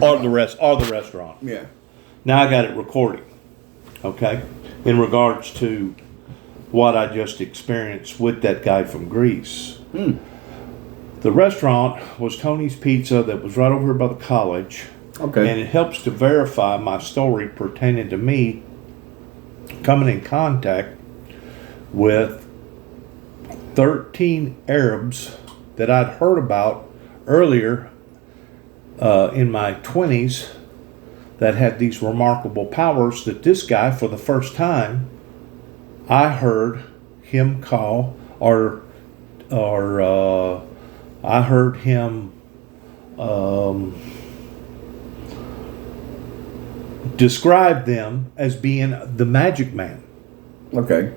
or the restaurant. Yeah. Now I got it recording, okay, in regards to what I just experienced with that guy from Greece. The restaurant was Tony's Pizza that was right over here by the college. Okay. And it helps to verify my story pertaining to me coming in contact with 13 Arabs that I'd heard about earlier in my 20s that had these remarkable powers that this guy, for the first time, I heard him call or I heard him describe them as being the magic man. Okay.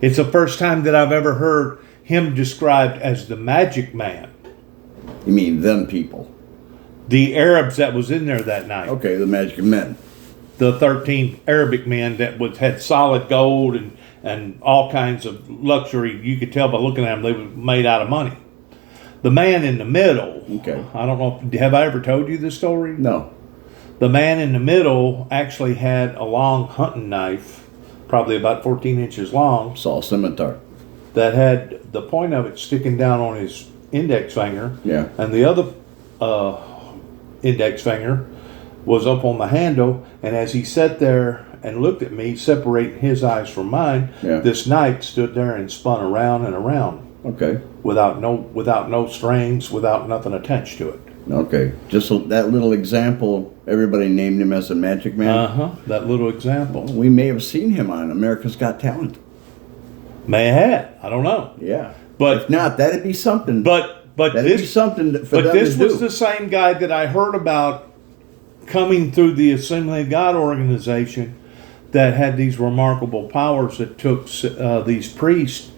It's the first time that I've ever heard him described as the magic man. You mean them people? The Arabs that was in there that night. Okay, the magic men. The 13 Arabic men that had solid gold and all kinds of luxury. You could tell by looking at them they were made out of money. The man in the middle. Okay. I don't know. Have I ever told you this story? No. The man in the middle actually had a long hunting knife, probably about 14 inches long, Saul Scimitar. that had the point of it sticking down on his index finger. Yeah. And the other index finger was up on the handle. And as he sat there and looked at me, separating his eyes from mine, Yeah. this knight stood there and spun around and around Okay. without no strings, without nothing attached to it. Okay. Just that little example, everybody named him as a magic man. That little example. We may have seen him on America's Got Talent. May have. I don't know. Yeah. But If not, that'd be something. But that'd be this something for but them this to was do. the same guy that I heard about coming through the Assembly of God organization that had these remarkable powers that took these priests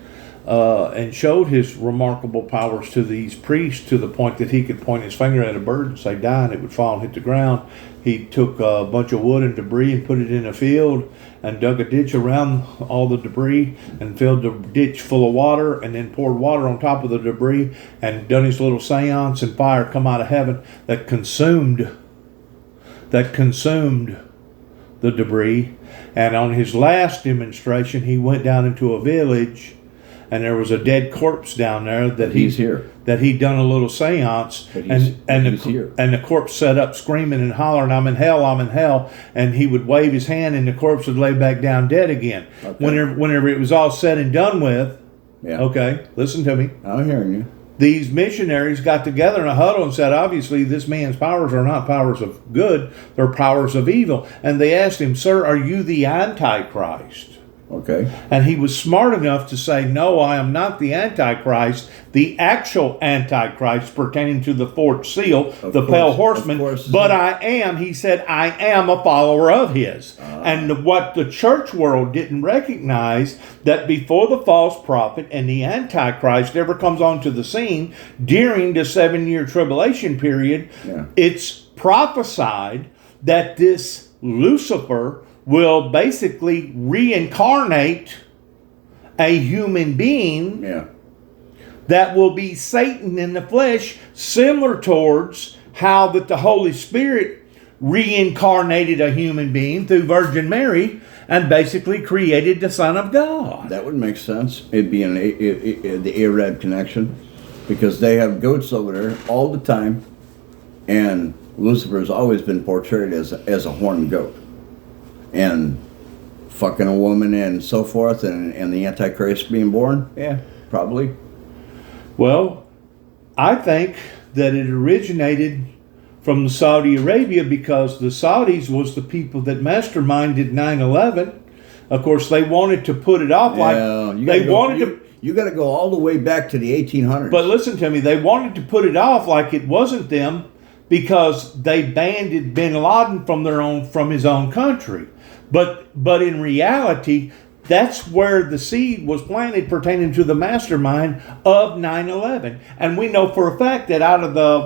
and showed his remarkable powers to these priests to the point that he could point his finger at a bird and say die and it would fall and hit the ground. He took a bunch of wood and debris and put it in a field and dug a ditch around all the debris and filled the ditch full of water and then poured water on top of the debris and done his little seance, and fire come out of heaven that consumed the debris. And on his last demonstration, he went down into a village and there was a dead corpse down there that He's here. that he'd done a little seance, But he's here. and the corpse sat up screaming and hollering, I'm in hell, and he would wave his hand and the corpse would lay back down dead again. Okay. Whenever it was all said and done with, Yeah. okay, listen to me. I'm hearing you. These missionaries got together in a huddle and said, obviously this man's powers are not powers of good, they're powers of evil. And they asked him, sir, are you the Antichrist? Okay. And he was smart enough to say, no, I am not the Antichrist, the actual Antichrist pertaining to the fourth seal, the pale horseman. But I am, he said, I am a follower of his. And what the church world didn't recognize, that before the false prophet and the Antichrist ever comes onto the scene, during the 7-year tribulation period, Yeah. it's prophesied that this Lucifer will basically reincarnate a human being Yeah. that will be Satan in the flesh, similar towards how that the Holy Spirit reincarnated a human being through Virgin Mary and basically created the Son of God. That would make sense. It'd be the Arab connection, because they have goats over there all the time, and Lucifer has always been portrayed as a horned goat, and fucking a woman and so forth, and the Antichrist being born. Yeah, probably. Well, I think that it originated from Saudi Arabia, because the Saudis was the people that masterminded 9/11. Of course, they wanted to put it off like You got to go all the way back to the 1800s. But listen to me, they wanted to put it off like it wasn't them because they banned bin Laden from his own country. But in reality, that's where the seed was planted pertaining to the mastermind of 9/11. And we know for a fact that out of the,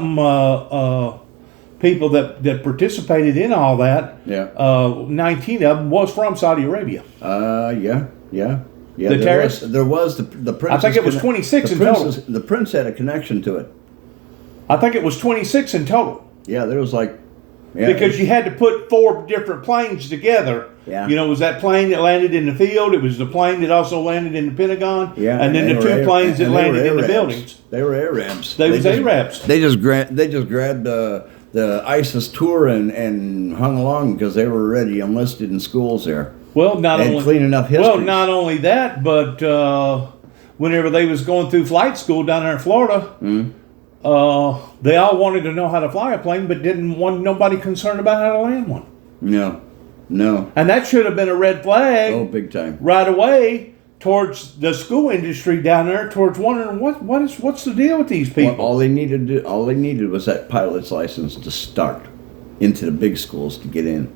20-something people that participated in all that, 19 of them was from Saudi Arabia. Yeah. The terrorists? There was the prince. I think it was 26 in total. The prince had a connection to it. I think it was 26 in total. Yeah, there was like. Yeah, Because you had to put 4 different planes together. Yeah. You know, it was that plane that landed in the field. It was the plane that also landed in the Pentagon. Yeah, And then they the were 2 planes that and they were landed in the Arabs. buildings. They were Arabs. They was Arabs. They just grabbed the ISIS tour and hung along because they were already enlisted in schools there. Well, not They had only clean enough history. Well, not only that, but whenever they was going through flight school down there in Florida, they all wanted to know how to fly a plane, but didn't want nobody concerned about how to land one. No. And that should have been a red flag. Oh, big time. Right away towards the school industry down there, towards wondering what's the deal with these people. Well, all they needed was that pilot's license to start into the big schools to get in.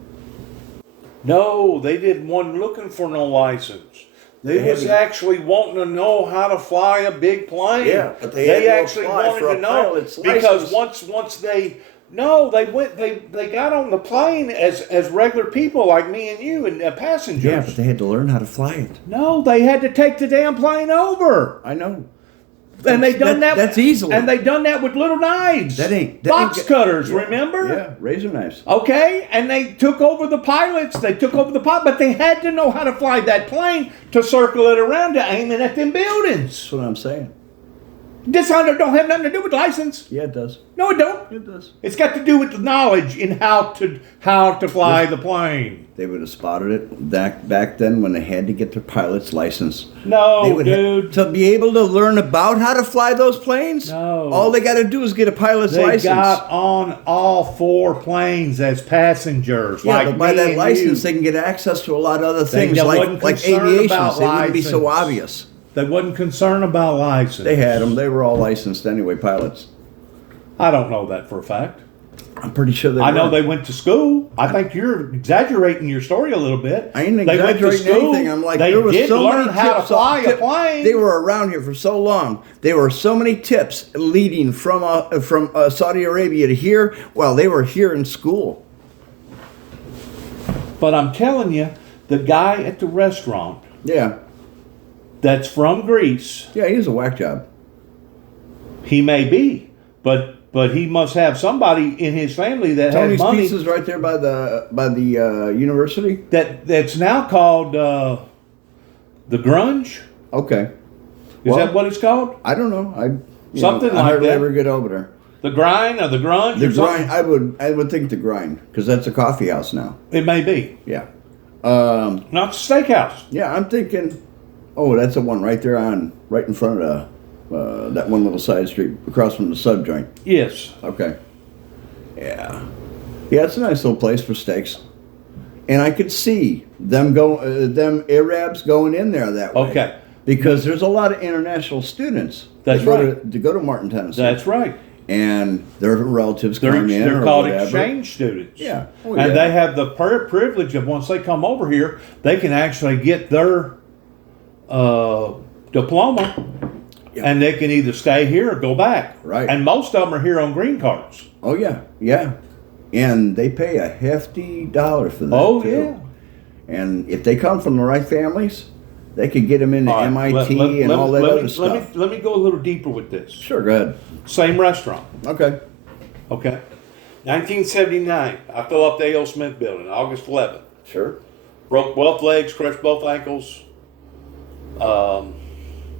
No, they didn't want looking for no license. They was actually wanting to know how to fly a big plane. Yeah, but they had to actually apply wanted for a to know pilot's because license. once they got on the plane as regular people like me and you and passengers. Yeah, but they had to learn how to fly it. No, they had to take the damn plane over. I know. And they done that. That's easily. And they done that with little knives. Box cutters. Yeah, remember? Yeah, razor knives. Okay, and they took over the pilots. But they had to know how to fly that plane to circle it around to aim it at them buildings. That's what I'm saying. This don't have nothing to do with license. Yeah, it does. No, it don't. It does. It's got to do with the knowledge in how to fly the plane. They would have spotted it back then when they had to get their pilot's license. No, They would dude. to be able to learn about how to fly those planes. No. All they got to do is get a pilot's They license. got on all 4 planes as passengers. Yeah, like but by me that and license, you. they can get access to a lot of other They things, wasn't like concerned aviation. about They wouldn't be so license. obvious. They wasn't concerned about license. They had them. They were all licensed anyway, pilots. I don't know that for a fact. I'm pretty sure they I know were. they went to school. I think you're exaggerating your story a little bit. I ain't They went to exaggerating school. anything. I'm like, they there was did so learn many how to tips fly a plane. They were around here for so long. There were so many tips leading from Saudi Arabia to here. Well, they were here in school. But I'm telling you, the guy at the restaurant Yeah. that's from Greece, Yeah, he was a whack job. he may be, but he must have somebody in his family that Tony's has money Pizza's right there by the university. that's now called the Grunge. Okay. Is that what it's called? I don't know. Something I like hardly that. ever get over there. The Grind or the Grunge? The or something? grind. I would think the grind because that's a coffee house now. It may be. Yeah. Not the steakhouse. Yeah, I'm thinking. Oh, that's the one right there right in front of that one little side street across from the sub joint. Yes. Okay. Yeah. Yeah, it's a nice little place for steaks. And I could see them Arabs going in there that way. Okay. Because there's a lot of international students That's that go right. to go to Martin, Tennessee. That's right. And their relatives They're come in they're or called whatever. exchange students. Yeah. Oh, and yeah. they have the privilege of once they come over here, they can actually get their diploma, Yeah. and they can either stay here or go back. Right. And most of them are here on green cards. Oh yeah, yeah. And they pay a hefty dollar for that. Oh, too. yeah. And if they come from the right families, they could get them into All right, MIT and all that other stuff. Let me go a little deeper with this. Sure, go ahead. Same restaurant. Okay. Okay. 1979, I fill up the A.L. Smith building, August 11th. Sure. Broke both legs, crushed both ankles,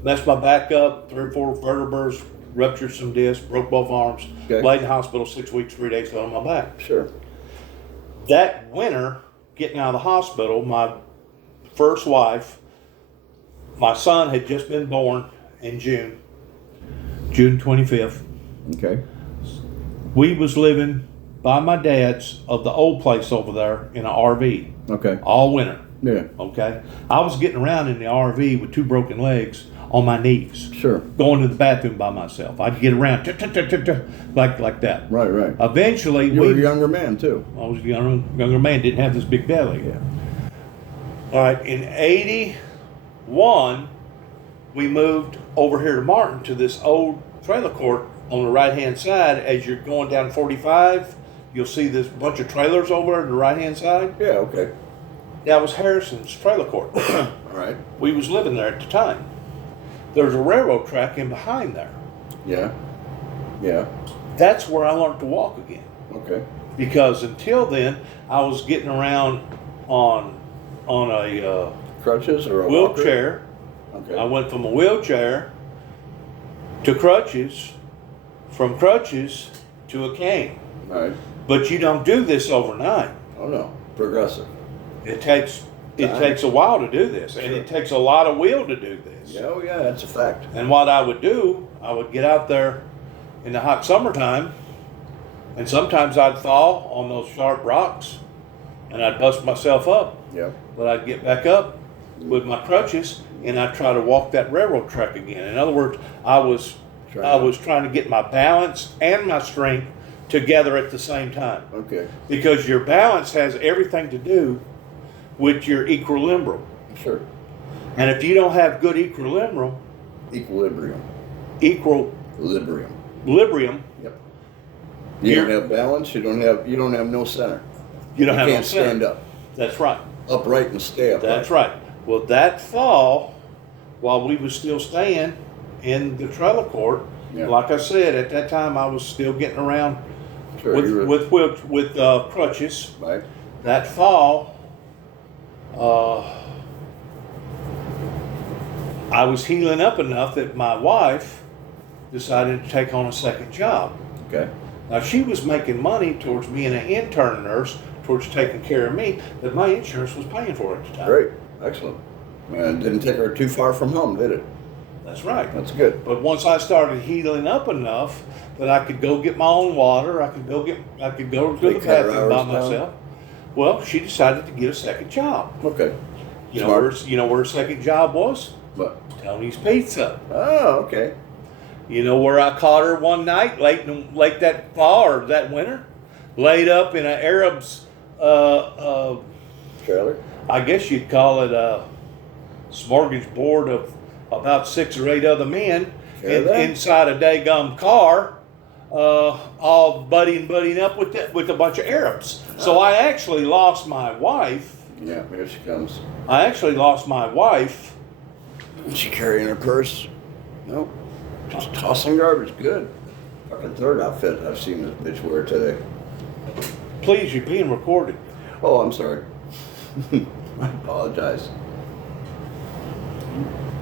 messed my back up, 3 or 4 vertebrae, ruptured some discs, broke both arms. Okay. Laid in the hospital 6 weeks, 3 days, fell on my back. Sure. That winter, getting out of the hospital, my first wife, my son had just been born in June 25th. Okay. We was living by my dad's of the old place over there in an RV Okay. all winter. Yeah. Okay, I was getting around in the RV with 2 broken legs on my knees, Sure. going to the bathroom by myself. I'd get around like that. Right. Eventually, You were a younger man too. I was a younger man, didn't have this big belly. Yeah. All right, in '81, we moved over here to Martin to this old trailer court on the right-hand side. As you're going down 45, you'll see this bunch of trailers over on the right-hand side. Yeah. Okay. That was Harrison's trailer court. All right. We was living there at the time. There's a railroad track in behind there. Yeah. Yeah. that's where I learned to walk again. Okay. Because until then, I was getting around on a Crutches or a wheelchair. Walker? Okay. I went from a wheelchair to crutches, from crutches to a cane. All right. But you don't do this overnight. Oh no, progressive. It takes Time. a while to do this, and Sure. it takes a lot of will to do this. Yeah, oh yeah, that's a fact. And what I would do, I would get out there in the hot summertime, and sometimes I'd fall on those sharp rocks, and I'd bust myself up. Yep. But I'd get back up with my crutches, and I'd try to walk that railroad track again. In other words, I was trying to get my balance and my strength together at the same time. Okay. Because your balance has everything to do with your equilibrium. Sure. And if you don't have good equilibrium, Equilibrium. equilibrium, Yep. You don't have balance. You don't have no center. you don't have no can't center. stand up. That's right. Upright and stay upright. That's right. Well, that fall, while we was still staying in the trailer court, Yeah. like I said, at that time I was still getting around Sure. you were- with crutches. right. That fall, I was healing up enough that my wife decided to take on a second job. Okay. Now she was making money towards being an intern nurse, towards taking care of me, that my insurance was paying for at the time. Great. Excellent. And it didn't take her too far from home, did it? That's right. That's good. But once I started healing up enough that I could go get my own water, I could go to They the cut her bathroom by hours down? myself. Well, she decided to get a second job. Okay. You know Smart. where her second job was? But Tony's Pizza. oh, okay. You know where I caught her one night, late that fall or that winter, laid up in an Arab's, Trailer. I guess you'd call it a smorgasbord of about 6 or 8 other men inside a daggum car, all buddying up with a bunch of Arabs. So I actually lost my wife. Yeah, here she comes. I actually lost my wife. Is she carrying her purse? Nope. Just tossing garbage. Good. Fucking third outfit I've seen this bitch wear today. Please, you're being recorded. Oh, I'm sorry. I apologize.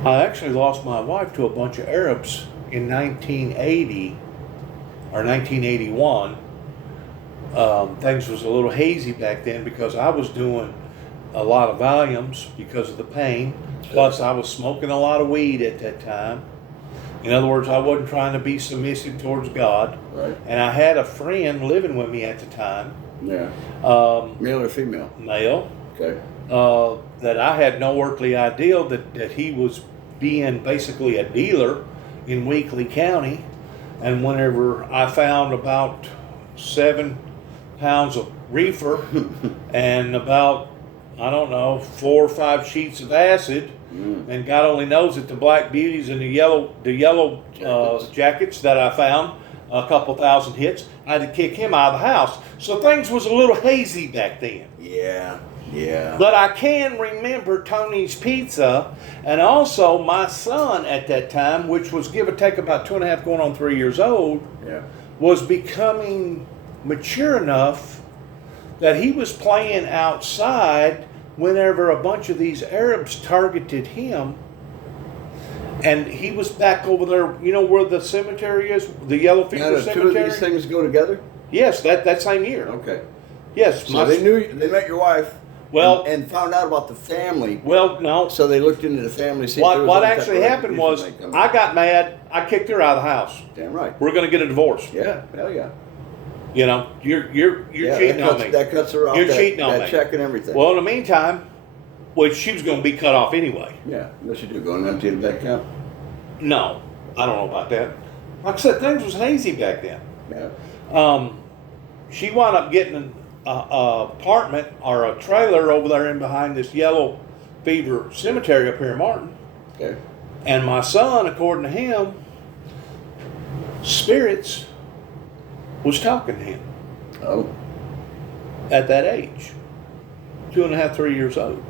I actually lost my wife to a bunch of Arabs in 1980 or 1981. Things was a little hazy back then because I was doing a lot of volumes because of the pain. Plus, I was smoking a lot of weed at that time. In other words, I wasn't trying to be submissive towards God. Right. And I had a friend living with me at the time, Yeah. Male or female? male, Okay. that I had no earthly idea that he was being basically a dealer in Weakley County. And whenever I found about 7 pounds of reefer and about, I don't know, 4 or 5 sheets of acid, and God only knows that the black beauties and the yellow jackets that I found, a couple thousand hits, I had to kick him out of the house. So things was a little hazy back then. Yeah. Yeah. But I can remember Tony's Pizza, and also my son at that time, which was give or take about 2.5 going on 3 years old, Yeah. was becoming mature enough that he was playing outside whenever a bunch of these Arabs targeted him. And he was back over there, you know where the cemetery is? The Yellow Now, Fever do two of Cemetery? these things go together? Yes, that same year. Okay. Yes. So they met your wife. Well- and found out about the family. Well, no. So they looked into the family. See if there was What any type actually of happened recognition was they come I in. got mad. I kicked her out of the house. Damn right. We're going to get a divorce. Yeah. Hell yeah. You know, you're Yeah, cheating that on cuts, me. That cuts her off. You're that, cheating on that me. check and everything. Well, in the meantime, she was going to be cut off anyway. yeah. Unless you do go and empty the bank account. No, I don't know about that. Like I said, things was hazy back then. Yeah. She wound up getting an apartment or a trailer over there in behind this Yellow Fever Cemetery up here in Martin. Okay. And my son, according to him, spirits was talking to him Oh. at that age, 2.5, 3 years old.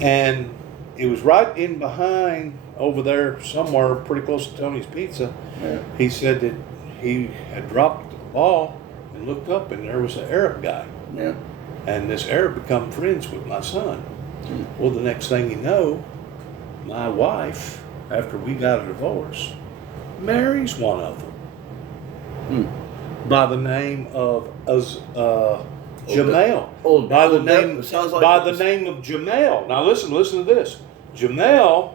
And it was right in behind over there somewhere pretty close to Tony's Pizza. Yeah. He said that he had dropped the ball and looked up, and there was an Arab guy. Yeah. And this Arab become friends with my son. Well, the next thing you know, my wife, after we got a divorce, marries one of them by the name of Jamel. By the name of Jamel. Now listen to this. Jamel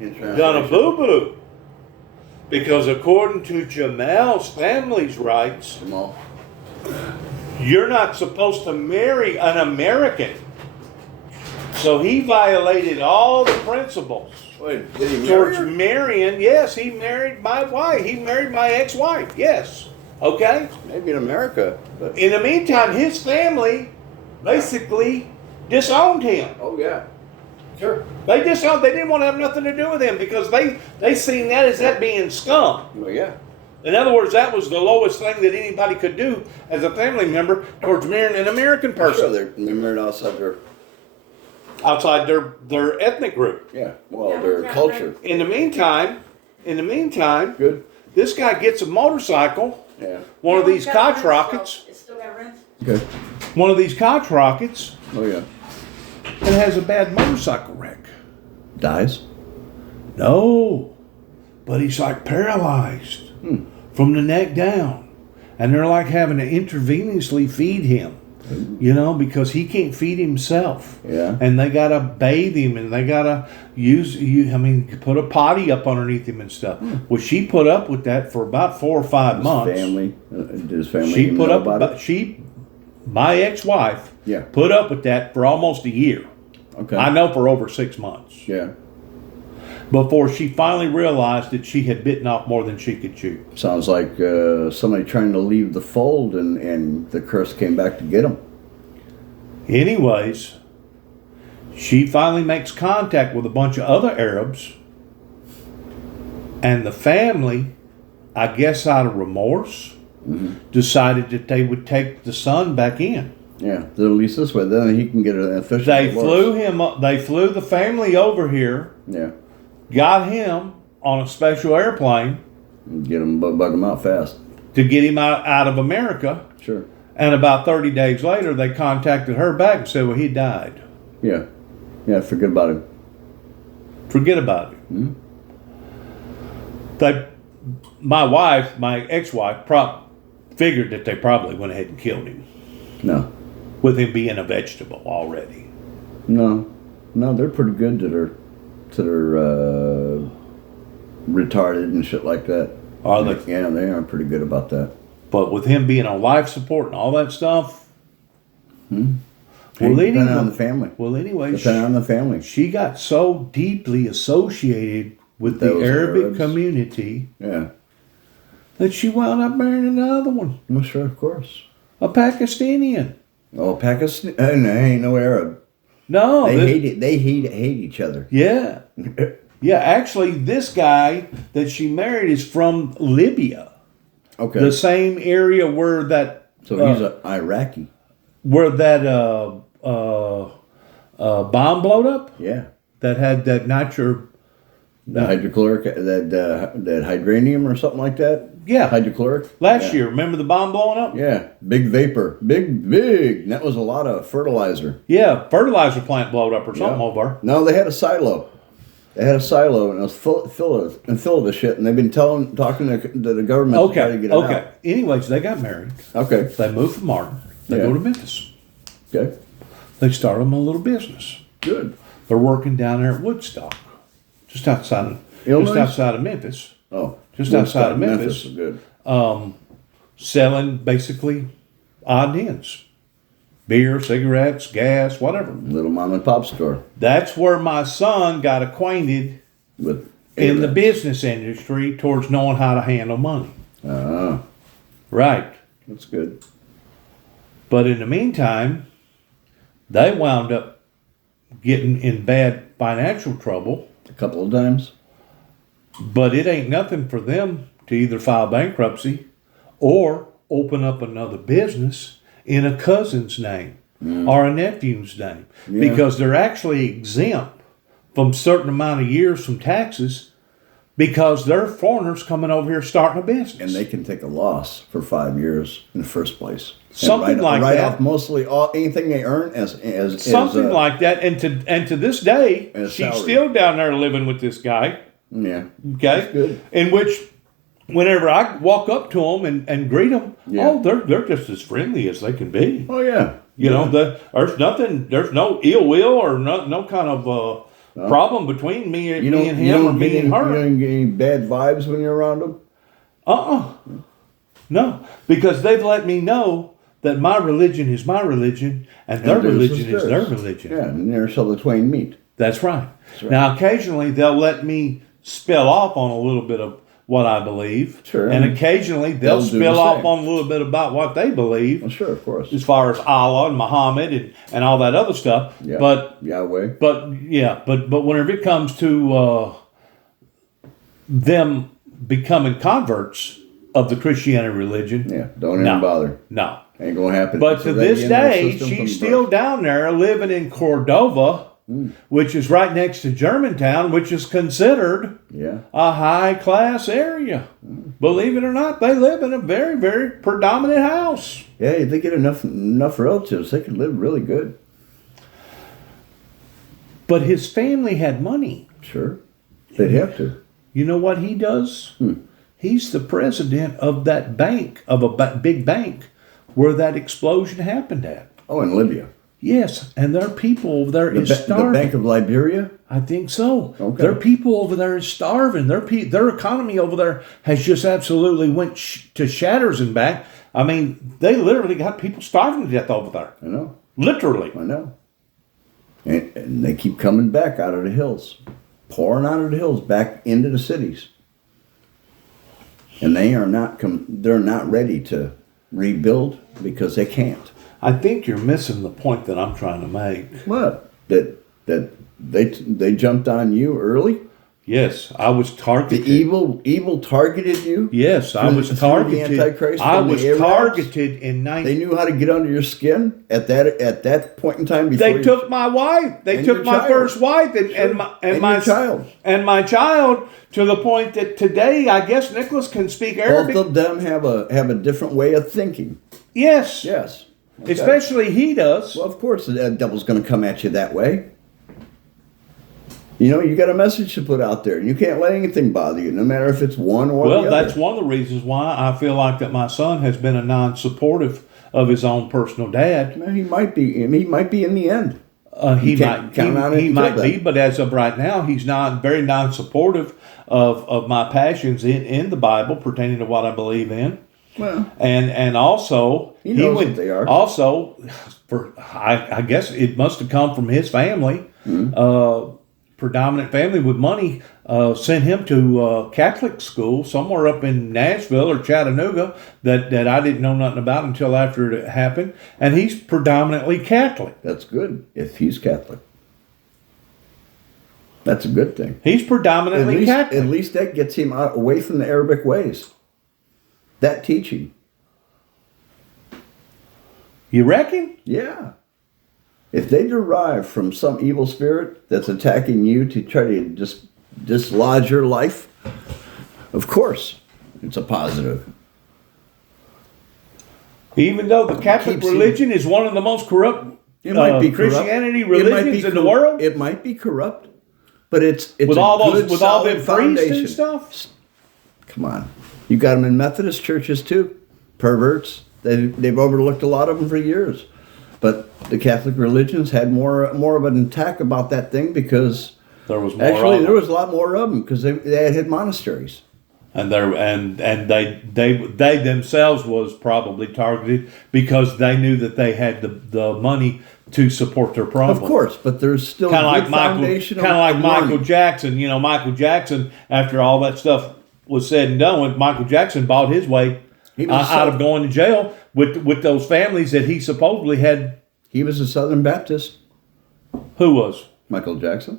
done a boo-boo. Because according to Jamel's family's rights, Jamal. you're not supposed to marry an American. So he violated all the principles Wait, did he marry towards her? marrying. Yes, he married my wife. He married my ex-wife. Yes. Okay? Maybe in America, but In the meantime, his family basically disowned him. oh yeah, sure. They disowned. They didn't want to have nothing to do with him because they seen that as that being scum. Well, yeah. In other words, that was the lowest thing that anybody could do as a family member towards marrying an American Sure, person they're married outside their outside their ethnic group. their culture. In the meantime, Good. this guy gets a motorcycle, Yeah. one of these It's got crotch rims, rockets, so it's still got rims. Good. one of these crotch rockets, Oh yeah. and has a bad motorcycle wreck. Dies. No, but he's like paralyzed from the neck down, and they're like having to intravenously feed him, because he can't feed himself. Yeah. And they gotta bathe him, and they gotta put a potty up underneath him and stuff. Well, she put up with that for about 4 or 5 months. Did his family She even put know up about about, it? my ex-wife, Yeah. put up with that for almost a year. Okay. I know for over 6 months. Yeah. Before she finally realized that she had bitten off more than she could chew. Sounds like somebody trying to leave the fold, and the curse came back to get him. Anyways, she finally makes contact with a bunch of other Arabs, and the family, I guess out of remorse, decided that they would take the son back in. Yeah. At least this way, then he can get an official They divorce. flew him up. They flew the family over here, Yeah. got him on a special airplane Get him, bug him out fast. to get him out of America. Sure. And about 30 days later, they contacted her back and said, well, he died. Yeah. Yeah. Forget about him. Forget about it. My ex-wife, figured that they probably went ahead and killed him No. with him being a vegetable already. No. They're pretty good to their retarded and shit like that. Are they? Yeah, they are pretty good about that. But with him being on life support and all that stuff, Depending on the family. well, anyway, Depending on the family. she got so deeply associated with the Those Arabic Arabs. community Yeah. that she wound up marrying another one, Well, sure, of course. a Pakistani. Oh, Pakistan. Ain't no Arab. No, They this- hate it. They hate each other. Yeah. Yeah, actually, this guy that she married is from Libya, Okay. the same area where that So he's an Iraqi. bomb blowed up. Yeah. That had that nitro. The hydrochloric, that hydranium or something like that. Yeah, Hydrochloric. last Yeah. year. Remember the bomb blowing up? Yeah. Big vapor. Big. And that was a lot of fertilizer. Yeah, fertilizer plant blowed up or something Yeah. over. No, they had a silo. And it was full of shit, and they've been talking to the government to try to get it Okay. out. Anyways, they got married. Okay. They moved from Martin. They Yeah. go to Memphis. Okay. They started them a little business. Good. They're working down there at Woodstock, just outside of Memphis. Oh. Just Woodstock, outside of Memphis. is good. Selling basically odd and ends. Beer, cigarettes, gas, whatever. Little mom and pop store That's where my son got acquainted with in the Arabs. business industry towards knowing how to handle money. Ah, Right. that's good. But in the meantime, they wound up getting in bad financial trouble, A couple of times. but it ain't nothing for them to either file bankruptcy or open up another business in a cousin's name or a nephew's name, because they're actually exempt from a certain amount of years from taxes because they're foreigners coming over here starting a business. And they can take a loss for 5 years in the first place. And Something like write that. off mostly anything they earn as Something like that. And to this day, as she's salary. still down there living with this guy. Yeah. Okay, That's good. in which, whenever I walk up to them and greet them, Yeah. oh, they're just as friendly as they can be. Oh yeah. You know, there's no ill will or no kind of problem between me and him or me and You her. don't get any bad vibes when you're around them. No, because they've let me know that my religion is my religion and their theirs religion is theirs. their religion. Yeah, and there shall the twain meet. That's right. right. Now, occasionally they'll let me spill off on a little bit of what I believe. Sure. And occasionally they'll They'll do spill the off same. on a little bit about what they believe Well, sure, of course. as far as Allah and Muhammad and all that other stuff. Yeah. But Yahweh. but whenever it comes to them becoming converts of the Christianity religion, Yeah, don't even No. bother. no. Ain't gonna happen. But It's to already this in their day, system from she's still birth. down there living in Cordova, which is right next to Germantown, which is considered Yeah. a high class area. Believe it or not, they live in a very, very predominant house. Yeah, if they get enough relatives, they could live really good. But his family had money. Sure. They'd have to. You know what he does? He's the president of that bank, of a big bank, where that explosion happened at. Oh, in Libya. Yes, and their people over there is The starving. Bank of Liberia? I think so. Okay. Their people over there is starving. Their economy over there has just absolutely went to shatters and back. I mean, they literally got people starving to death over there. I know. Literally. I know. And they keep coming back out of the hills. Pouring out of the hills back into the cities. And they are not they're not ready to rebuild because they can't. I think you're missing the point that I'm trying to make. What? That they jumped on you early? Yes, I was The targeted. evil targeted you? Yes, I through- was through the targeted. Antichrist I from the was Arabs? targeted in They knew how to get under your skin at that point in time. Before They took my wife. They And took your my child. first wife and And my your child. and my child, to the point that today I guess Nicholas can speak Arabic. Both of them have a different way of thinking. Yes, Yes. Okay. especially he does. Well, of course, the devil's going to come at you that way. You know, you got a message to put out there, and you can't let anything bother you, no matter if it's one or Well, the other. that's one of the reasons why I feel like that my son has been a non-supportive of his own personal dad. He might be. He might be in the end. He You can't might, count on it he until might be, then. but as of right now, he's not very non-supportive of my passions in the Bible pertaining to what I believe in. Well, And also He knows what they are. Also, I guess it must have come from his family, Hmm. predominant family with money. Sent him to Catholic school somewhere up in Nashville or Chattanooga that I didn't know nothing about until after it happened. And he's predominantly Catholic. that's good if he's Catholic. That's a good thing. He's predominantly Catholic. At least that gets him away from the Arabic ways. That teaching. You reckon? Yeah. If they derive from some evil spirit that's attacking you to try to just dislodge your life, of course, it's a positive. Even though the Catholic Keeps you- religion is one of the most corrupt It might be corrupt. Christianity It might be religions in the cor- world, It might be corrupt, but it's with a all good, those with all solid them priests foundation. and stuff. Come on, you got them in Methodist churches too. Perverts. They've overlooked a lot of them for years, but the Catholic religions had more of an attack about that thing because There was more actually of there them. was a lot more of them because they had monasteries. And they themselves was probably targeted because they knew that they had the money to support their problem. Of course, but there's still Kind a of good like Michael, foundation kind of like of Michael learning. Jackson. You know, Michael Jackson. After all that stuff was said and done, when Michael Jackson bought his way He was out of going to jail with those families that he supposedly had. He was a Southern Baptist, Who was? Michael Jackson.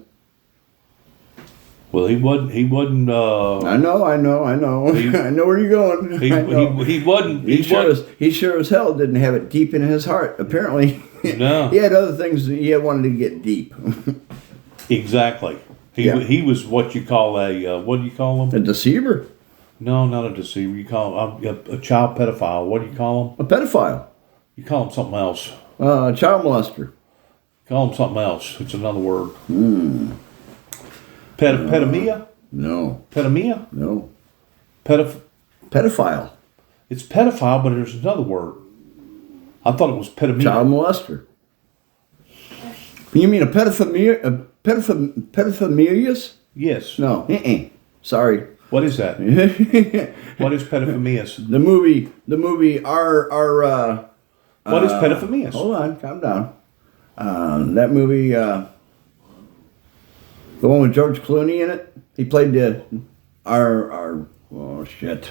Well, he wasn't. He wasn't. I know. I know where you're going. He, I know. he wasn't. He sure as hell didn't have it deep in his heart. Apparently, No. he had other things that he wanted to get deep. Exactly. Yeah. He was what you call a what do you call him? A deceiver, No, not a deceiver. You call him a child pedophile. What do you call him? a pedophile, You call him something else. a child molester. Call him something else. It's another word. Pedemia? No, Pedemia? no. Pedophile. Pedophile, It's pedophile, but there's another word. I thought it was pedemia. child molester. You mean a pedophilias? Yes. No, sorry. What is that? the What is pedophilias? movie, our What is pedophilias? hold on, calm down. That movie, the one with George Clooney in it. He played oh shit.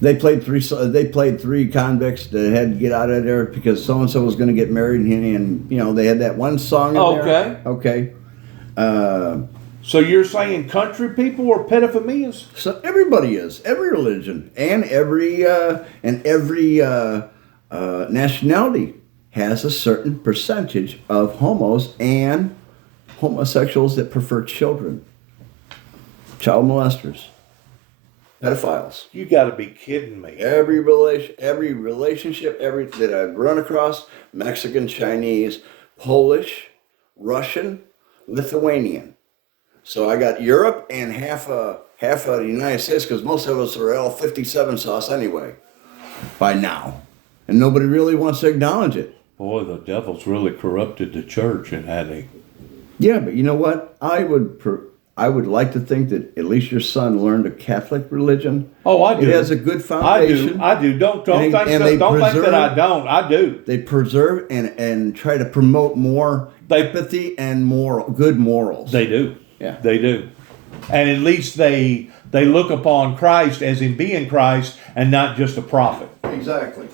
They played three convicts that had to get out of there because so and so was going to get married, and you know they had that one song in there. Okay. So you're saying country people are pedophilias? So everybody is, every religion and every nationality has a certain percentage of homos and homosexuals that prefer children, child molesters, pedophiles. You got to be kidding me. Every relationship that I've run across, Mexican, Chinese, Polish, Russian, Lithuanian. So I got Europe and half of the United States because most of us are L57 sauce anyway, by now, and nobody really wants to acknowledge it. Boy, the devil's really corrupted the church and had a. Yeah, but you know what? I would like to think that at least your son learned a Catholic religion. Oh, I do. It has a good foundation. I do. Don't And think they so, don't think preserve- that I don't. I do. They preserve and try to promote more empathy and good morals. They do. Yeah. They do. And at least they look upon Christ as in being Christ and not just a prophet. Exactly.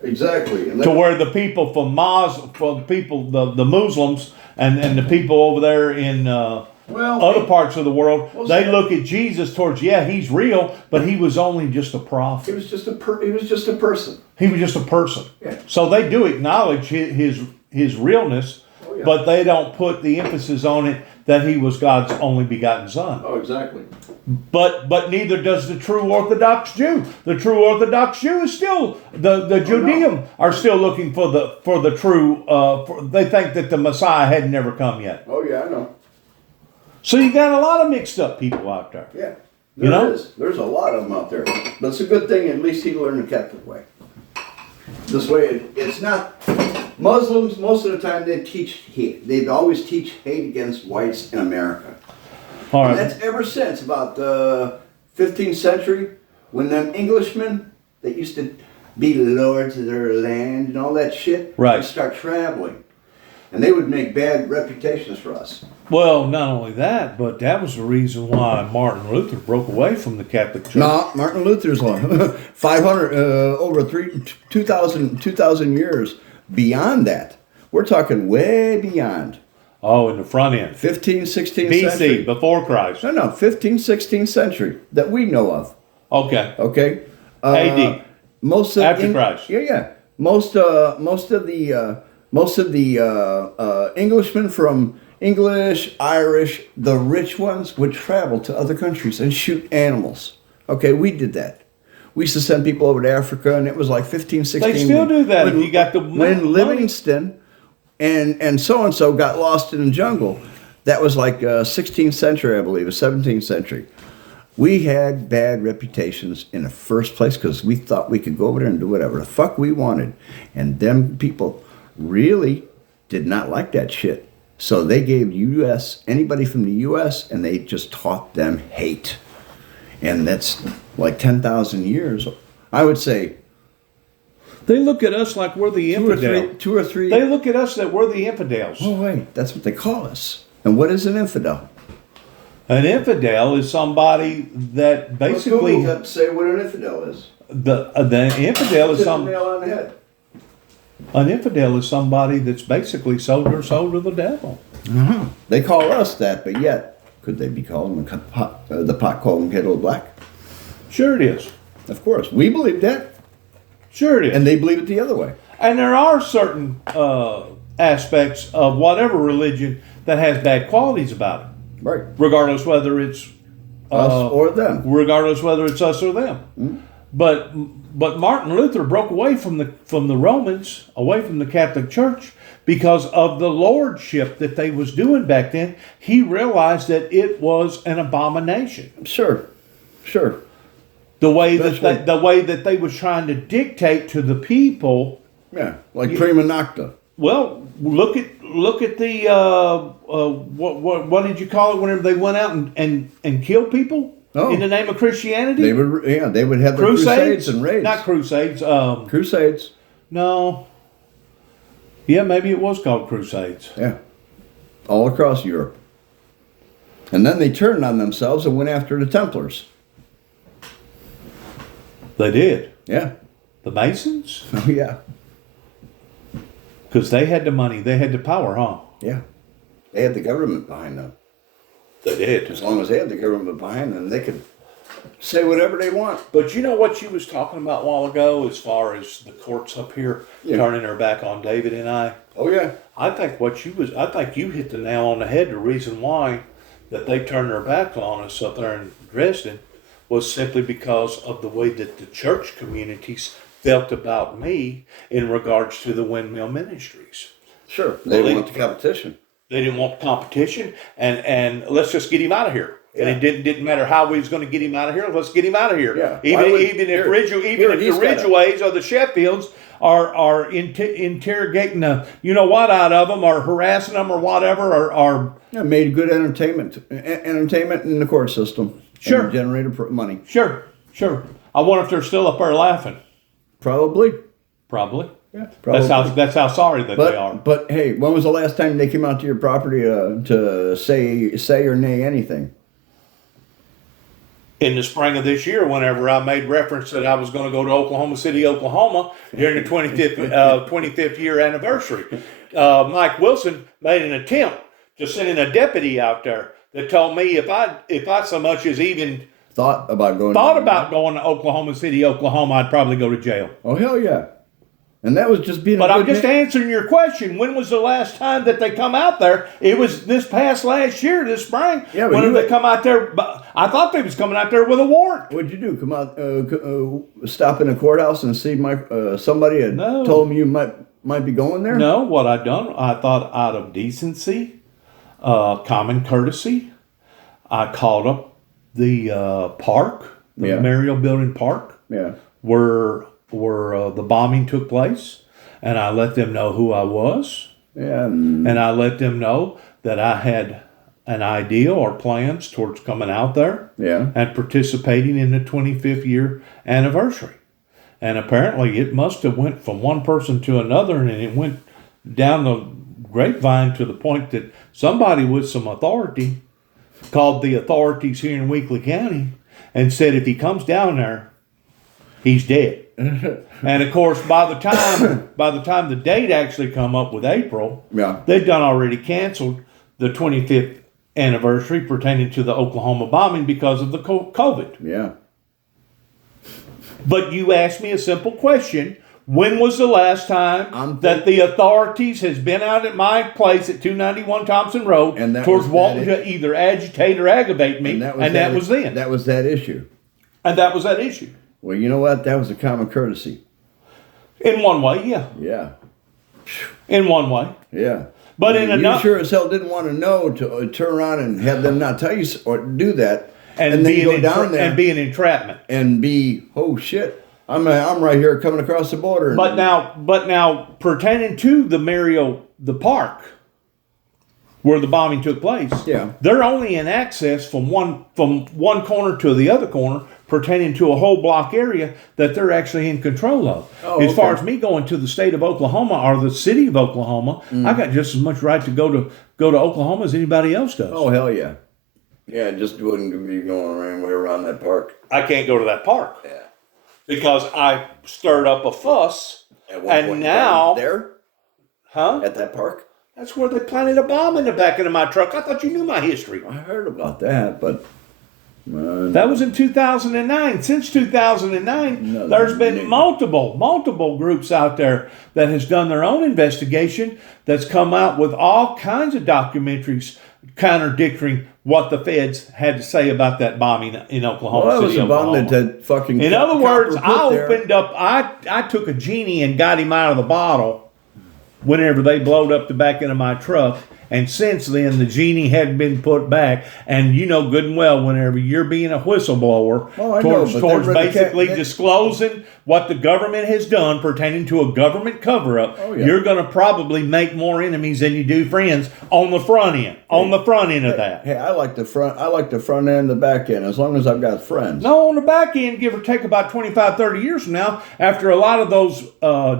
And To where the people from the Muslims and the people over there in other parts of the world, they look at Jesus towards, he's real, but he was only just a prophet. he was just a person. He was just a person. Yeah. So they do acknowledge his realness, yeah. but they don't put the emphasis on it that he was God's only begotten son. Oh, exactly. But neither does the true Orthodox Jew. The true Orthodox Jew is still the Judeum are still looking for the true. They think that the Messiah had never come yet. Oh yeah, I know. So you got a lot of mixed up people out there. Yeah, You know? There's a lot of them out there, but it's a good thing. At least he learned the Catholic way. This way, it's not. Muslims most of the time they teach hate. They always teach hate against whites in America. All And right. that's ever since about the 15th century, when them Englishmen that used to be lords of their land and all that shit, Right. would start traveling, and they would make bad reputations for us. Well, not only that, but that was the reason why Martin Luther broke away from the Catholic Church. No, Martin Luther's on 500 over 2,000 years beyond that. We're talking way beyond. Oh, in the front end. 15th, 16th BC, century. before Christ. No, 15th, 16th century that we know of. Okay. Okay. AD. Most of After Christ. Yeah. Most of the Englishmen from English, Irish, the rich ones would travel to other countries and shoot animals. Okay, we did that. We used to send people over to Africa, and it was like 15, 16. They still do that if you got the when money. Livingston and so got lost in the jungle, that was like 16th century, I believe, or 17th century. We had bad reputations in the first place because we thought we could go over there and do whatever the fuck we wanted. And them people really did not like that shit. So they gave anybody from the U.S., and they just taught them hate. And that's like 10,000 years. I would say They look at us like we're the infidel. two or three. They look at us that we're the infidels. Oh, wait, that's what they call us. And what is an infidel? An infidel is somebody that basically Let's Google that, say what an infidel is. the infidel is Hit the some nail on the head. an infidel is somebody that's basically sold their soul to the devil. They call us that, but yet, could they be calling the pot calling kettle black? Sure it is. Of course. We believe that, Sure it is. and they believe it the other way. And there are certain aspects of whatever religion that has bad qualities about it. Right. regardless whether it's Us or them. regardless whether it's us or them. But Martin Luther broke away from the Romans, away from the Catholic Church, because of the lordship that they was doing back then. He realized that it was an abomination. Sure. The way Especially- the way that they was trying to dictate to the people. Yeah, like prima nocta. Well, look at the what did you call it whenever they went out and killed people in the name of Christianity? They would have their crusades and raids. Not crusades. Crusades. No. Yeah, maybe it was called crusades. Yeah. All across Europe. And then they turned on themselves and went after the Templars. They did. Yeah. The Masons, Oh yeah. because they had the money, they had the power, huh? Yeah. They had the government behind them. They did. As long as they had the government behind them, they could say whatever they want. But you know what you was talking about a while ago, as far as the courts up here turning their back on David and I. Oh yeah. I think you hit the nail on the head. The reason why that they turned their back on us up there in Dresden was simply because of the way that the church communities felt about me in regards to the windmill ministries. Sure. They want the competition. They didn't want competition, and let's just get him out of here. Yeah. And it didn't matter how we was going to get him out of here. Let's get him out of here. Yeah. Even Why would- if here, the he's got it. Ridgeways or the Sheffields are interrogating the out of them, or harassing them, or whatever, or Yeah, made good entertainment in the court system. Sure. And generated money. sure. I wonder if they're still up there laughing. Probably. Probably. Yeah. Probably. That's how sorry that they are. But hey, when was the last time they came out to your property to say or nay anything? In the spring of this year, whenever I made reference that I was going to go to Oklahoma City, Oklahoma during the 25th year anniversary, Mike Wilson made an attempt to send in a deputy out there that told me if I so much as even Thought about going to Oklahoma City, Oklahoma, I'd probably go to jail. Oh hell yeah. And that was just being But a I'm good just man. answering your question. When was the last time that they come out there? It was this past last year, this spring. Yeah, but when you- did they come out there? But I thought they was coming out there with a warrant. What'd you do? Come out, stop in a courthouse and see somebody had No. told them you might be going there? No, what I done, I thought out of decency, common courtesy, I called up the park, the Yeah. Memorial Building Park, Yeah. where the bombing took place, and I let them know who I was, Yeah. and I let them know that I had an idea or plans towards coming out there Yeah. and participating in the 25th year anniversary. And apparently it must have went from one person to another, and it went down the grapevine to the point that somebody with some authority called the authorities here in Weakley County and said if he comes down there, he's dead. And of course, by the time the date actually come up with April, Yeah. they'd done already canceled the 25th anniversary pertaining to the Oklahoma bombing because of the COVID. Yeah. But you asked me a simple question. When was the last time that the authorities has been out at my place at 291 Thompson Road And that towards was wanting that to either agitate or aggravate me? And that was then. That was that issue. And that was that issue. Well, you know what? That was a common courtesy. In one way, yeah. Yeah. In one way. Yeah. But in you another... sure as hell didn't want to know to turn around and have them not tell you or do that, and then be you an go down there and be an entrapment. and be, oh shit, I'm right here coming across the border. But now pertaining to the park where the bombing took place, Yeah. they're only in access from one corner to the other corner, pertaining to a whole block area that they're actually in control of. Oh, as far okay. as me going to the state of Oklahoma or the city of Oklahoma, I got just as much right to go to Oklahoma as anybody else does. Oh hell yeah. Yeah, just wouldn't be going around that park. I can't go to that park. Yeah. Because I stirred up a fuss, At one and point in now, time, there huh? at that park. That's where they planted a bomb in the back of my truck. I thought you knew my history. I heard about that, but That was in 2009. Since 2009, No, there's been nigga. multiple groups out there that has done their own investigation that's come out with all kinds of documentaries contradicting what the feds had to say about that bombing in Oklahoma Well, that was City, a bomb Oklahoma. that fucking. In other words, copper put I there. opened up, I took a genie and got him out of the bottle whenever they blowed up the back end of my truck. And since then, the genie hadn't been put back. And you know good and well, whenever you're being a whistleblower Oh, I know, but towards they really basically can't- disclosing what the government has done pertaining to a government cover-up, Oh, yeah. you're going to probably make more enemies than you do friends on the front end. On the front end of that. Hey, I like the front. I like the front end, and the back end, as long as I've got friends. No, on the back end, give or take about 25, 30 years from now, after a lot of those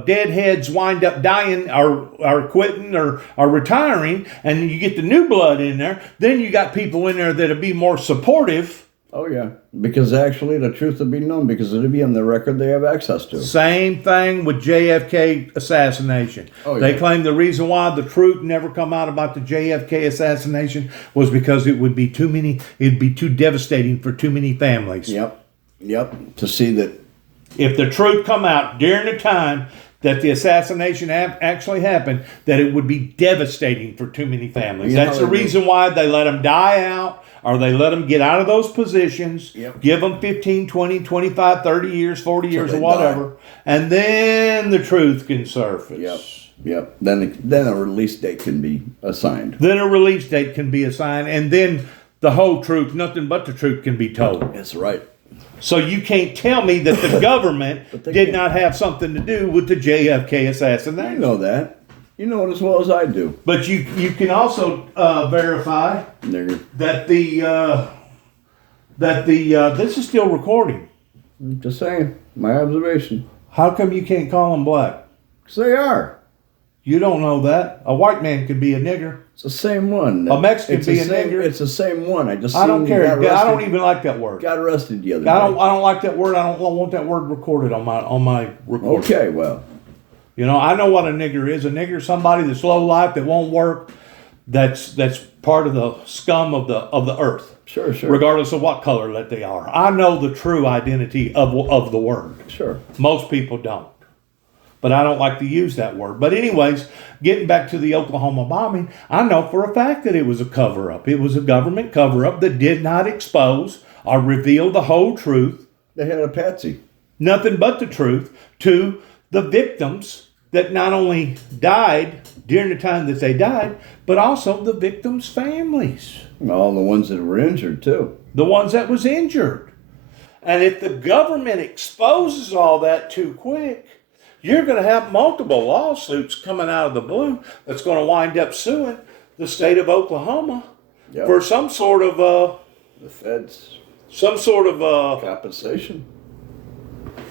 deadheads wind up dying or quitting or retiring, and you get the new blood in there, then you got people in there that'll be more supportive. Oh yeah, because actually the truth will be known because it'll be on the record they have access to. Same thing with JFK assassination. Oh, They yeah. claim the reason why the truth never come out about the JFK assassination was because it would be too many, it'd be too devastating for too many families. Yep. To see that. If the truth come out during the time that the assassination actually happened, that it would be devastating for too many families. You know That's how the it is. reason why they let them die out, or they let them get out of those positions, Yep. give them 15, 20, 25, 30 years, 40 years, they or whatever, and then the truth can surface. Yep. Then a release date can be assigned. Then a release date can be assigned, and then the whole truth, nothing but the truth, can be told. That's right. So you can't tell me that the government they did can't. not have something to do with the JFK I assassination. know that. You know it as well as I do. But you can also verify Nigger. that this is still recording. Just saying. My observation. How come you can't call them black? 'Cause they are. You don't know that. A white man could be a nigger. It's the same one. A Mexican It's be the a same- nigger. It's the same one. I just. I don't seen you care. got I don't arrested- even like that word. Got arrested the other day. I don't like that word. I don't want that word recorded on my recording. Okay, well. You know, I know what a nigger is. A nigger is somebody that's low life, that won't work, that's part of the scum of the earth, Sure. regardless of what color that they are. I know the true identity of the word. Sure. Most people don't. But I don't like to use that word. But anyways, getting back to the Oklahoma bombing, I know for a fact that it was a cover-up. It was a government cover-up that did not expose or reveal the whole truth, They had a patsy. nothing but the truth, to the victims that not only died during the time that they died, but also the victims' families, All the ones that were injured too. the ones that was injured. And if the government exposes all that too quick, you're going to have multiple lawsuits coming out of the blue that's going to wind up suing the state of Oklahoma Yep. for some sort of The feds compensation.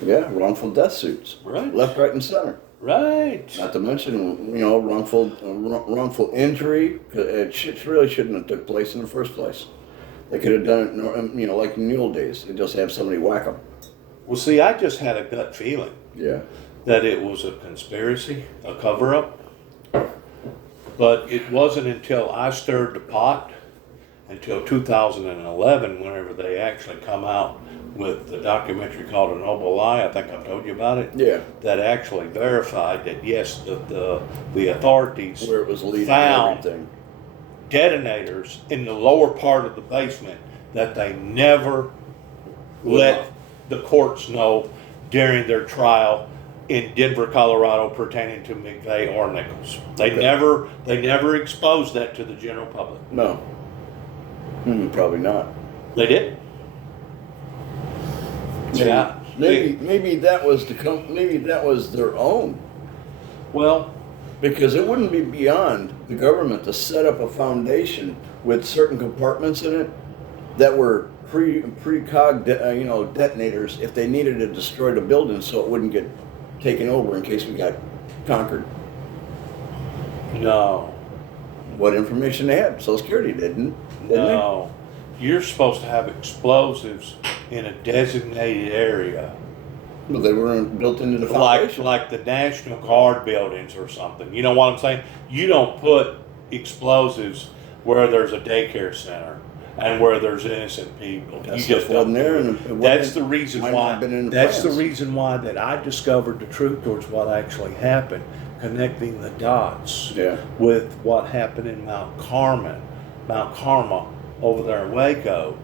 Yeah, wrongful death suits. Right. Left, right, and center. right. Not to mention, wrongful injury. It really shouldn't have took place in the first place. They could have done it, like in the old days. They just have somebody whack them. Well, see, I just had a gut feeling Yeah. that it was a conspiracy, a cover-up. But it wasn't until I stirred the pot, until 2011, whenever they actually come out with the documentary called A Noble Lie. I think I've told you about it. Yeah. That actually verified that yes, the authorities Where it was leading found everything. detonators in the lower part of the basement that they never let the courts know during their trial in Denver, Colorado, pertaining to McVeigh or Nichols. They never exposed that to the general public. No. Probably not. They did. Yeah. Maybe that was maybe that was their own. Well, Because it wouldn't be beyond the government to set up a foundation with certain compartments in it that were precog detonators if they needed to destroy the building so it wouldn't get taken over in case we got conquered. no. What information they had? Social Security didn't they? No. You're supposed to have explosives in a designated area. Well, they weren't built into the foundation. Like the National Guard buildings or something. You know what I'm saying? You don't put explosives where there's a daycare center and where there's innocent people. That You stuff just don't wasn't there, do and it. it That's wasn't- the reason might not why. have been in the That's the plans. reason why that I discovered the truth towards what actually happened, connecting the dots Yeah. with what happened in Mount Carmel, over there in Waco.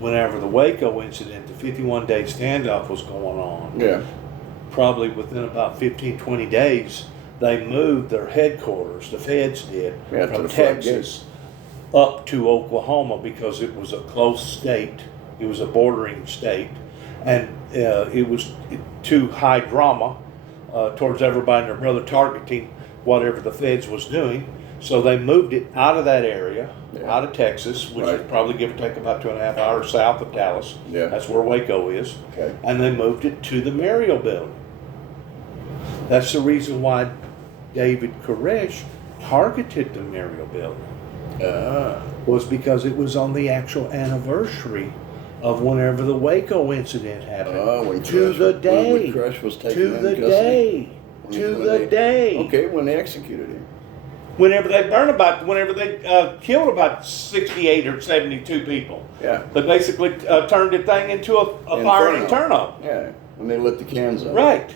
Whenever the Waco incident, the 51-day standoff was going on, Yeah. probably within about 15, 20 days, they moved their headquarters, the feds did, Yeah, to from the front Texas up to Oklahoma because it was a close state. It was a bordering state. And it was too high drama towards everybody and their brother targeting whatever the feds was doing. So they moved it out of that area, Yeah. out of Texas, which Right. is probably give or take about 2.5 hours south of Dallas. Yeah. That's where Waco is. Okay. And they moved it to the Memorial Building. That's the reason why David Koresh targeted the Memorial Building, was because it was on the actual anniversary of whenever the Waco incident happened. When To Koresh- the day. When Koresh was taken To in the custody? day. When- To when the they- day. Okay, when they executed him. Whenever they killed about 68 or 72 people. Yeah. They basically turned the thing into a fire inferno. Yeah, when they lit the cans up. Right.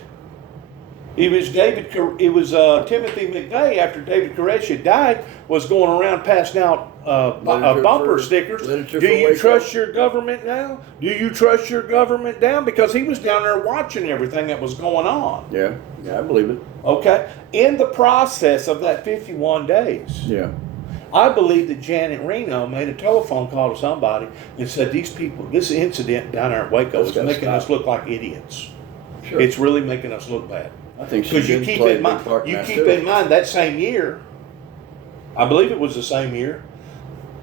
It was Timothy McVeigh, after David Koresh had died, was going around passing out Literature bumper for- stickers. literature Do for you Waco. trust your government now? Do you trust your government down? Because he was down there watching everything that was going on. Yeah, I believe it. Okay? In the process of that 51 days, Yeah. I believe that Janet Reno made a telephone call to somebody and said, these people, this incident down there at Waco That's is gotta making stop. us look like idiots. Sure. It's really making us look bad. I think she Because you did keep play a in big mind, part in you that keep too. in mind that same year, I believe it was the same year,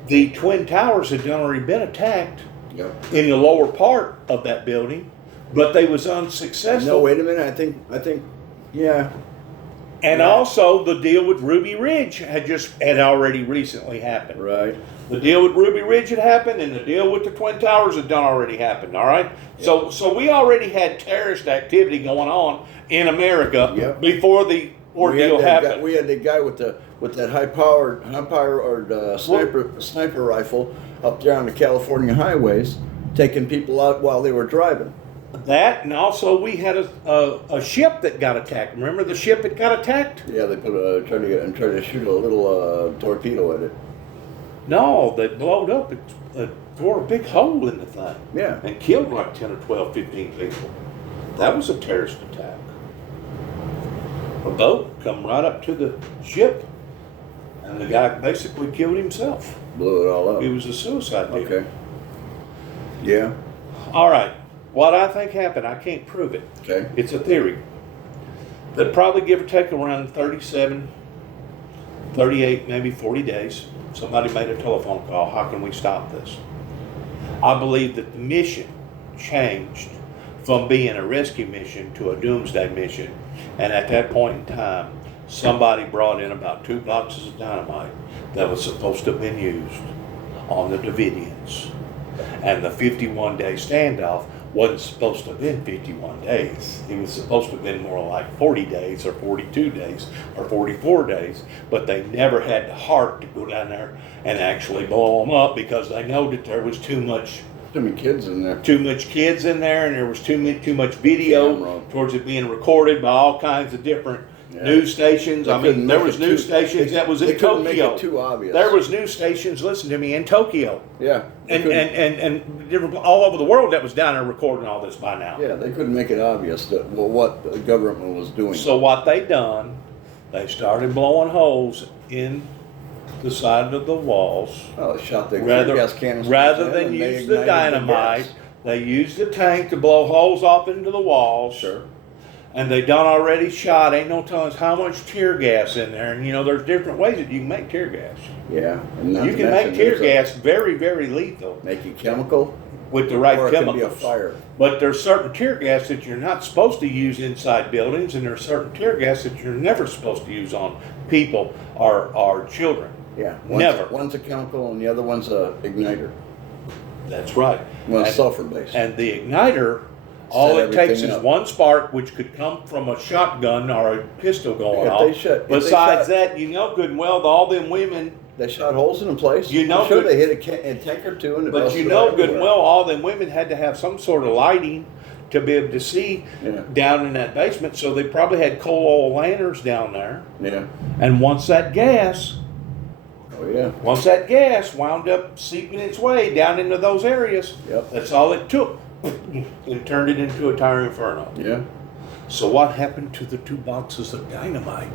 the Twin Towers had already been attacked Yep. in the lower part of that building, but they was unsuccessful. No, wait a minute. I think, yeah. And Yeah. also the deal with Ruby Ridge had already recently happened. Right. The deal with Ruby Ridge had happened, and the deal with the Twin Towers had already happened. All right, so we already had terrorist activity going on in America Yep. before the ordeal happened. We had the guy with that high-powered sniper rifle up there on the California highways, taking people out while they were driving. That, and also we had a ship that got attacked. Remember the ship that got attacked? Yeah, they tried to shoot a little torpedo at it. No, they blowed up. It tore a big hole in the thing. Yeah. And killed like 10 or 12, 15 people. That was a terrorist attack. A boat come right up to the ship, and the guy basically killed himself. Blew it all up. It was a suicide deal. Okay. Yeah. All right. What I think happened, I can't prove it. Okay. It's a theory. That probably give or take around 37, 38, maybe 40 days. Somebody made a telephone call. How can we stop this? I believe that the mission changed from being a rescue mission to a doomsday mission. And at that point in time, somebody brought in about 2 boxes of dynamite that was supposed to have been used on the Davidians. And the 51-day standoff wasn't supposed to have been 51 days. It was supposed to have been more like 40 days or 42 days or 44 days. But they never had the heart to go down there and actually blow them up because they know that there was too much Too many kids in there. kids in there, and there was too much video Camera. towards it being recorded by all kinds of different news stations. They I mean, couldn't there make was it news too- stations they- that was they in couldn't make Tokyo. it too obvious. There was news stations, listen to me, in Tokyo. Yeah. they And couldn't- different, all over the world that was down there recording all this by now. yeah, they couldn't make it obvious that what the government was doing. So what they done, they started blowing holes in the side of the walls. Oh, they shot the Rather, gas cannons. rather in than and they use the ignited dynamite, gas. they used the tank to blow holes off into the walls. Sure. And they done already shot, ain't no telling us how much tear gas in there. And you know, there's different ways that you can make tear gas. Yeah. And not You to can mention make tear there's gas very, very lethal Make it chemical, with the right or it chemicals. can be a fire. But there's certain tear gas that you're not supposed to use inside buildings, and there's certain tear gas that you're never supposed to use on people or children. Yeah. Never. One's a chemical and the other one's a igniter. That's right. Well, And- sulfur based. And the igniter, all Set it takes everything is up. one spark, which could come from a shotgun or a pistol going If off. they shot- Besides that, you know good and well, all them women, They shot holes in the place. You know I'm sure good- they hit a tank or two and it but busted you know out good and everywhere. well, all them women had to have some sort of lighting to be able to see Yeah. down in that basement. So they probably had coal oil lanterns down there. Yeah. And once that gas Oh Oh, yeah. Once that gas wound up seeping its way down into those areas, Yep. that's all it took. And turned it into a tire inferno. Yeah. So what happened to the 2 boxes of dynamite?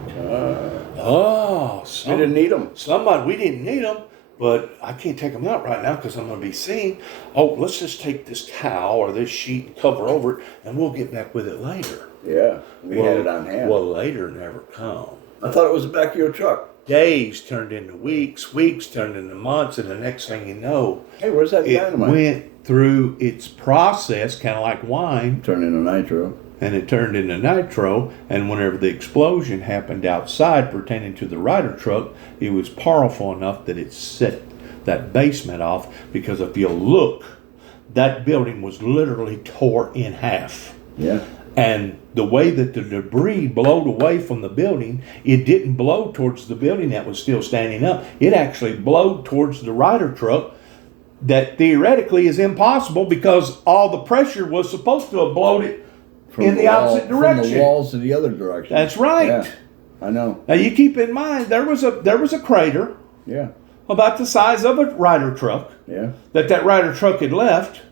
We didn't need them. Somebody, we didn't need them, but I can't take them out right now because I'm going to be seen. Oh, let's just take this towel or this sheet and cover over it, and we'll get back with it later. Yeah. We had it on hand. Well, later never come. I thought it was the back of your truck. Days turned into weeks, weeks turned into months, and the next thing you know, Hey, where's that it dynamite? went through its process, kind of like wine, Turned into nitro. and it turned into nitro. And whenever the explosion happened outside pertaining to the Ryder truck, it was powerful enough that it set that basement off. Because if you look, that building was literally tore in half. Yeah. And the way that the debris blowed away from the building, it didn't blow towards the building that was still standing up. It actually blowed towards the Ryder truck. That theoretically is impossible because all the pressure was supposed to have blown it in the opposite direction. From the walls to the other direction. That's right. Yeah. I know. Now you keep in mind there was a crater Yeah. about the size of a Ryder truck Yeah. that Ryder truck had left,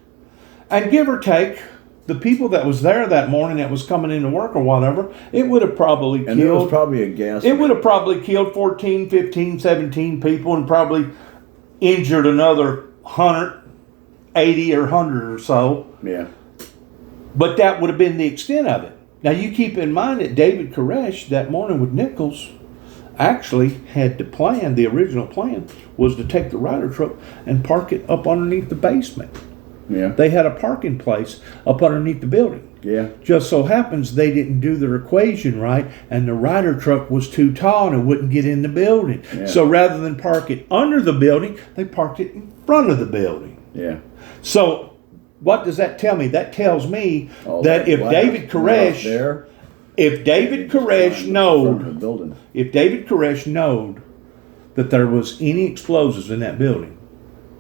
and give or take, the people that was there that morning that was coming into work or whatever, it would have probably And there was killed. probably a gas. It would have probably killed 14, 15, 17 people and probably injured another 180 or 100 or so. Yeah. But that would have been the extent of it. Now you keep in mind that David Koresh that morning with Nichols actually had the plan, the original plan was to take the Ryder truck and park it up underneath the basement. Yeah. They had a parking place up underneath the building. Yeah. Just so happens they didn't do their equation right, and the Ryder truck was too tall and it wouldn't get in the building. Yeah. So rather than park it under the building, they parked it in front of the building. Yeah. So what does that tell me? That tells me All that if glass David went Koresh, up there, if David Koresh climbed up the front knowed, of the building. if David Koresh knowed that there was any explosives in that building,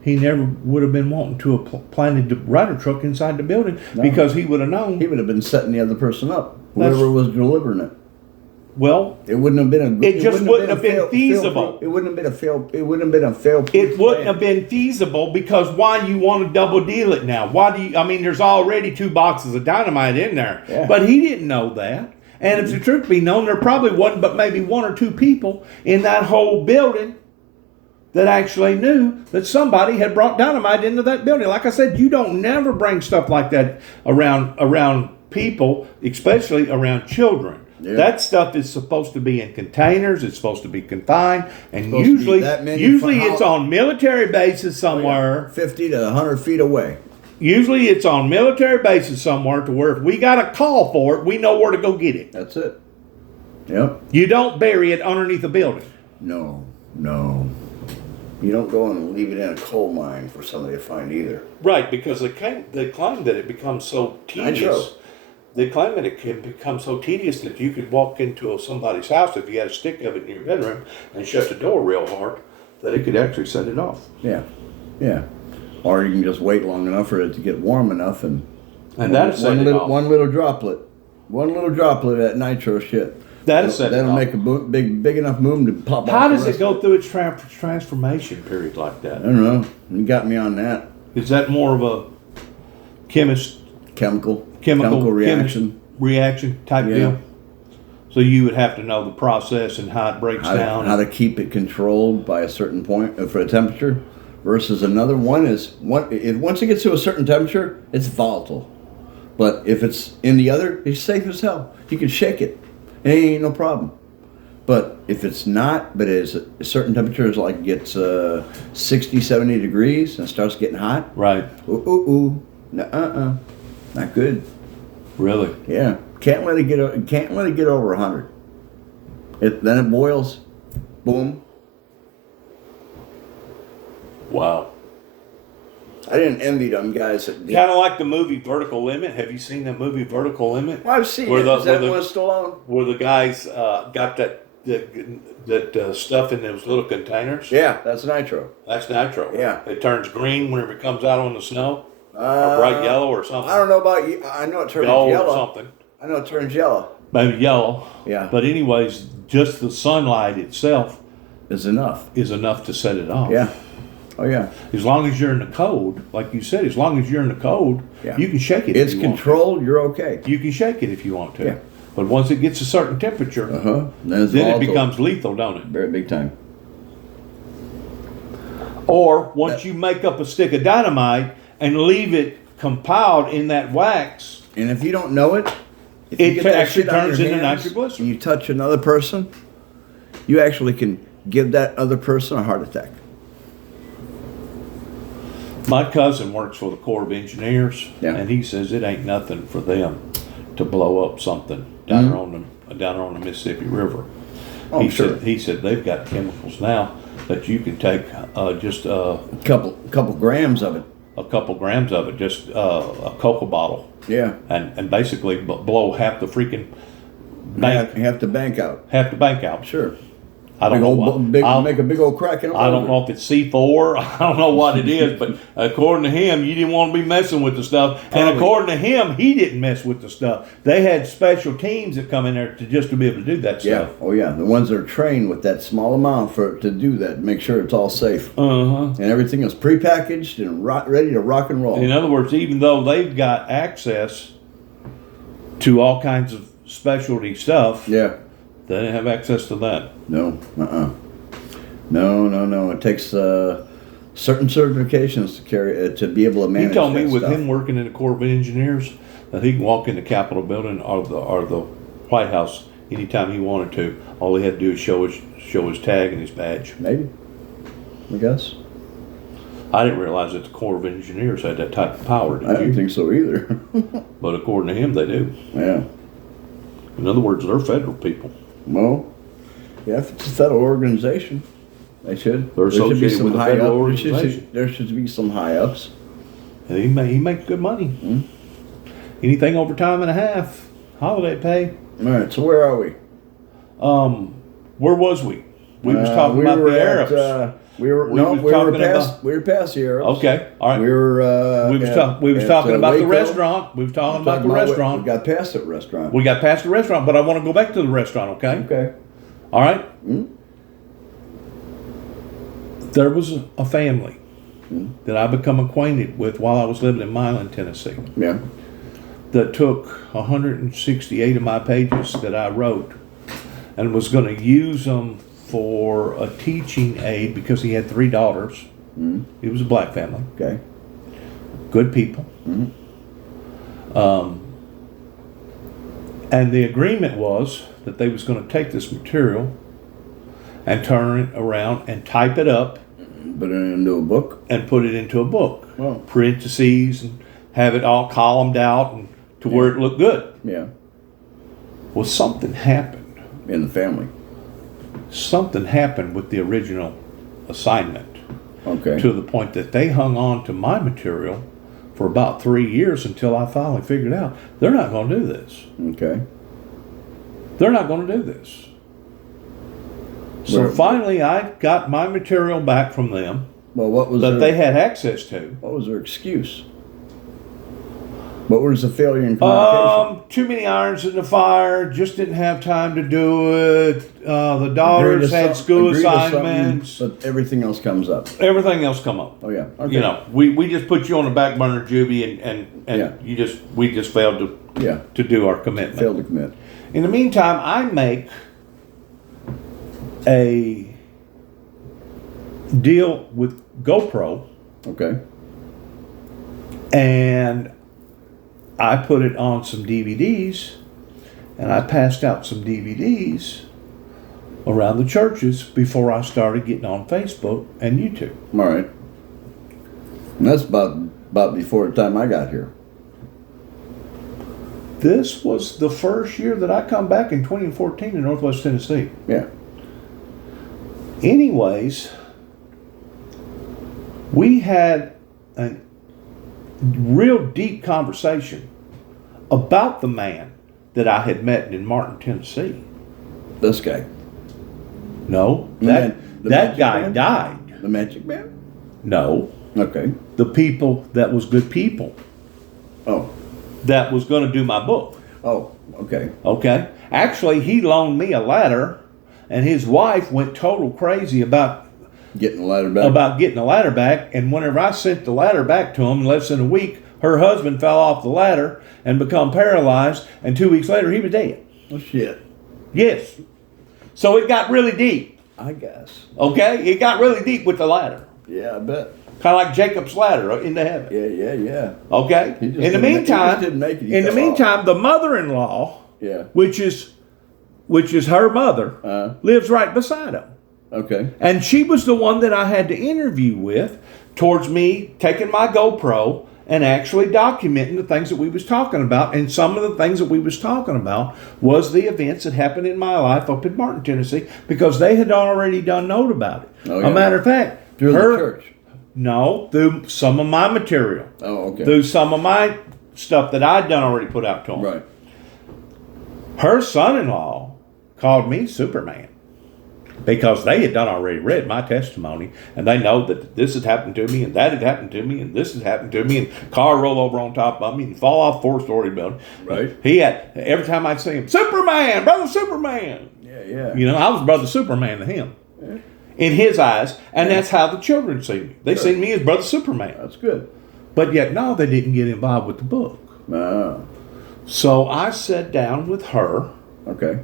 he never would have been wanting to have planted the Ryder truck inside the building because he would have known. He would have been setting the other person up. That's- Whoever was delivering it. Well, It wouldn't have been a. It just wouldn't have been feasible. It wouldn't have been a fail. It wouldn't have been a fail. it wouldn't have been feasible because why you want to double deal it now? Why do you? I mean, there's already 2 boxes of dynamite in there, Yeah. but he didn't know that. And if the truth be known, there probably wasn't, but maybe 1 or 2 people in that whole building that actually knew that somebody had brought dynamite into that building. Like I said, you don't never bring stuff like that around people, especially around children. Yeah. That stuff is supposed to be in containers. It's supposed to be confined, and Supposed to be usually, that many it's on military bases somewhere. 50 to 100 feet away. Usually, it's on military bases somewhere to where if we got a call for it, we know where to go get it. That's it. Yep. You don't bury it underneath a building. No. You don't go and leave it in a coal mine for somebody to find either. Right, because they claim that it becomes so tedious. Nitro. They claim that it can become so tedious that you could walk into somebody's house if you had a stick of it in your bedroom and shut the door real hard, that it could actually set it off. Yeah. Yeah. Or you can just wait long enough for it to get warm enough and that'll set it off. one little droplet of that nitro shit. That'll set it That'll off. make a big enough boom to pop off. How the does it rest go of through its transformation period like I that? don't know. You got me on that. Is that more of a Chemical reaction type Yeah. deal? So you would have to know the process and how it breaks down. How to keep it controlled by a certain point for a temperature versus another one is once it gets to a certain temperature, it's volatile. But if it's in the other, it's safe as hell. You can shake it. It ain't no problem. But if it's not, but it's a certain temperatures like gets 60, 70 degrees and starts getting hot. Right. Ooh. Not good. Really? Yeah. Can't let it get over 100. Then it boils. Boom. Wow. I didn't envy them guys. Kind of like the movie Vertical Limit. Have you seen that movie Vertical Limit? Well, I've seen Where it. the- Is that where the- one still on? Where the guys got that stuff in those little containers? Yeah, that's nitro. That's nitro. Yeah. It turns green whenever it comes out on the snow, or bright yellow or something. I don't know about you. I know it turns Gold yellow. or something. I know it turns yellow. Maybe yellow. Yeah. But anyways, just the sunlight itself is enough. is enough to set it off. Yeah. Oh yeah. As long as you're in the code, like you said, as long as you're in the code, Yeah. you can shake it. It's if you controlled. You're okay. Want to. You can shake it if you want to. Yeah. But once it gets a certain temperature, Then it's then it volatile. becomes lethal, don't it? very big time. Or once you make up a stick of dynamite and leave it compiled in that wax, And if you don't know it, if It you get that actually shit on turns your into hands nitroglycerin. and you touch another person, you actually can give that other person a heart attack. my cousin works for the Corps of Engineers, Yeah. and he says it ain't nothing for them to blow up something down Mm-hmm. there on the Mississippi River. Oh, sure. He said they've got chemicals now that you can take just Couple grams of it. a couple grams of it, just a Coca bottle, Yeah. and basically blow half the freaking bank, You have to bank out. half the bank out. Sure. I don't know what. Make a big old crack in it. I don't know if it's C4. I don't know what it is, but according to him, you didn't want to be messing with the stuff. And Probably. according to him, he didn't mess with the stuff. They had special teams that come in there to be able to do that Yeah. stuff. Oh yeah. The ones that are trained with that small amount to do that, make sure it's all safe. Uh-huh. And everything is prepackaged and ready to rock and roll. In other words, even though they've got access to all kinds of specialty stuff, Yeah. they didn't have access to that. No. No. It takes certain certifications to carry to be able to manage. He told me that with stuff. him working in the Corps of Engineers that he can walk in the Capitol building or the White House anytime he wanted to. All he had to do is show his tag and his badge. Maybe. I guess. I didn't realize that the Corps of Engineers had that type of power, did I you? didn't think so either. But according to him, they do. Yeah. In other words, they're federal people. Well, yeah, if it's a federal organization, they should. They're There should be associated some with a high federal up- organization. There should be some high ups. And he makes good money. Anything over time and a half, holiday pay. All right, so where are we? Where was we? We was talking about the Arabs. We were past the Arabs. Okay, all right. We were. We was talking about the restaurant. We was talking about the restaurant. We got past the restaurant. We got past the restaurant, but I want to go back to the restaurant. Okay. Okay. All right. There was a family that I become acquainted with while I was living in Milan, Tennessee, Yeah. that took 168 of my pages that I wrote and was going to use them for a teaching aid because he had 3 daughters. It was a black family, Okay. good people. And the agreement was that they was going to take this material and turn it around and type it up Put it into a book. and put it into a book. Wow. Parentheses and have it all columned out and to where it looked good. Yeah. Well, something happened. In the family. Something happened with the original assignment Okay. to the point that they hung on to my material for about 3 years until I finally figured out they're not going to do this. Okay. They're not going to do this. So Where- finally, I got my material back from them Well, what was that their, they had access to. what was their excuse? What was the failure in communication? Too many irons in the fire. Just didn't have time to do it. The daughters had school Agree to something, assignments. but everything else comes up. Everything else come up. Oh yeah. Okay. You know, we just put you on the back burner, Juby, and Yeah. we just failed Yeah. to do our commitment. Failed to commit. In the meantime, I make a deal with GoPro Okay. and I put it on some DVDs and I passed out some DVDs around the churches before I started getting on Facebook and YouTube. All right. And that's about before the time I got here. This was the first year that I come back in 2014 in Northwest Tennessee. Yeah. Anyways, we had a real deep conversation about the man that I had met in Martin, Tennessee. This guy. No, The that man- the that magic guy man? died. The Magic Man? No, Okay. the people that was good people Oh. that was going to do my book. Oh. Okay. Okay, actually, he loaned me a ladder and his wife went total crazy about Getting the ladder back. getting the ladder back. And whenever I sent the ladder back to him in less than a week, her husband fell off the ladder and become paralyzed. And 2 weeks later, he was dead. Oh shit. Yes. So it got really deep. I guess. Okay, it got really deep with the ladder, Yeah, I bet. kind of like Jacob's ladder into heaven. Yeah. Okay. He just In the didn't make- he meantime, just didn't make it. He in the fell off. meantime, the mother-in-law, Yeah. which is her mother, lives right beside him. Okay. And she was the one that I had to interview with towards me taking my GoPro and actually documenting the things that we was talking about. And some of the things that we was talking about was the events that happened in my life up in Martin, Tennessee, because they had already done note about it. Oh, yeah. A matter of fact, Through the church. No, through some of my material. Oh, okay. Through some of my stuff that I'd done already put out to them. Right. Her son-in-law called me Superman because they had done already read my testimony, and they know that this had happened to me and that had happened to me and this had happened to me, and car roll over on top of me and fall off 4-story building. Right. He had, every time I'd see him, Superman, brother Superman. Yeah. You know, I was brother Superman to him in his eyes, and that's how the children see me. They see me as brother Superman. That's good. But yet, no, they didn't get involved with the book. Ah. So I sat down with her, Okay.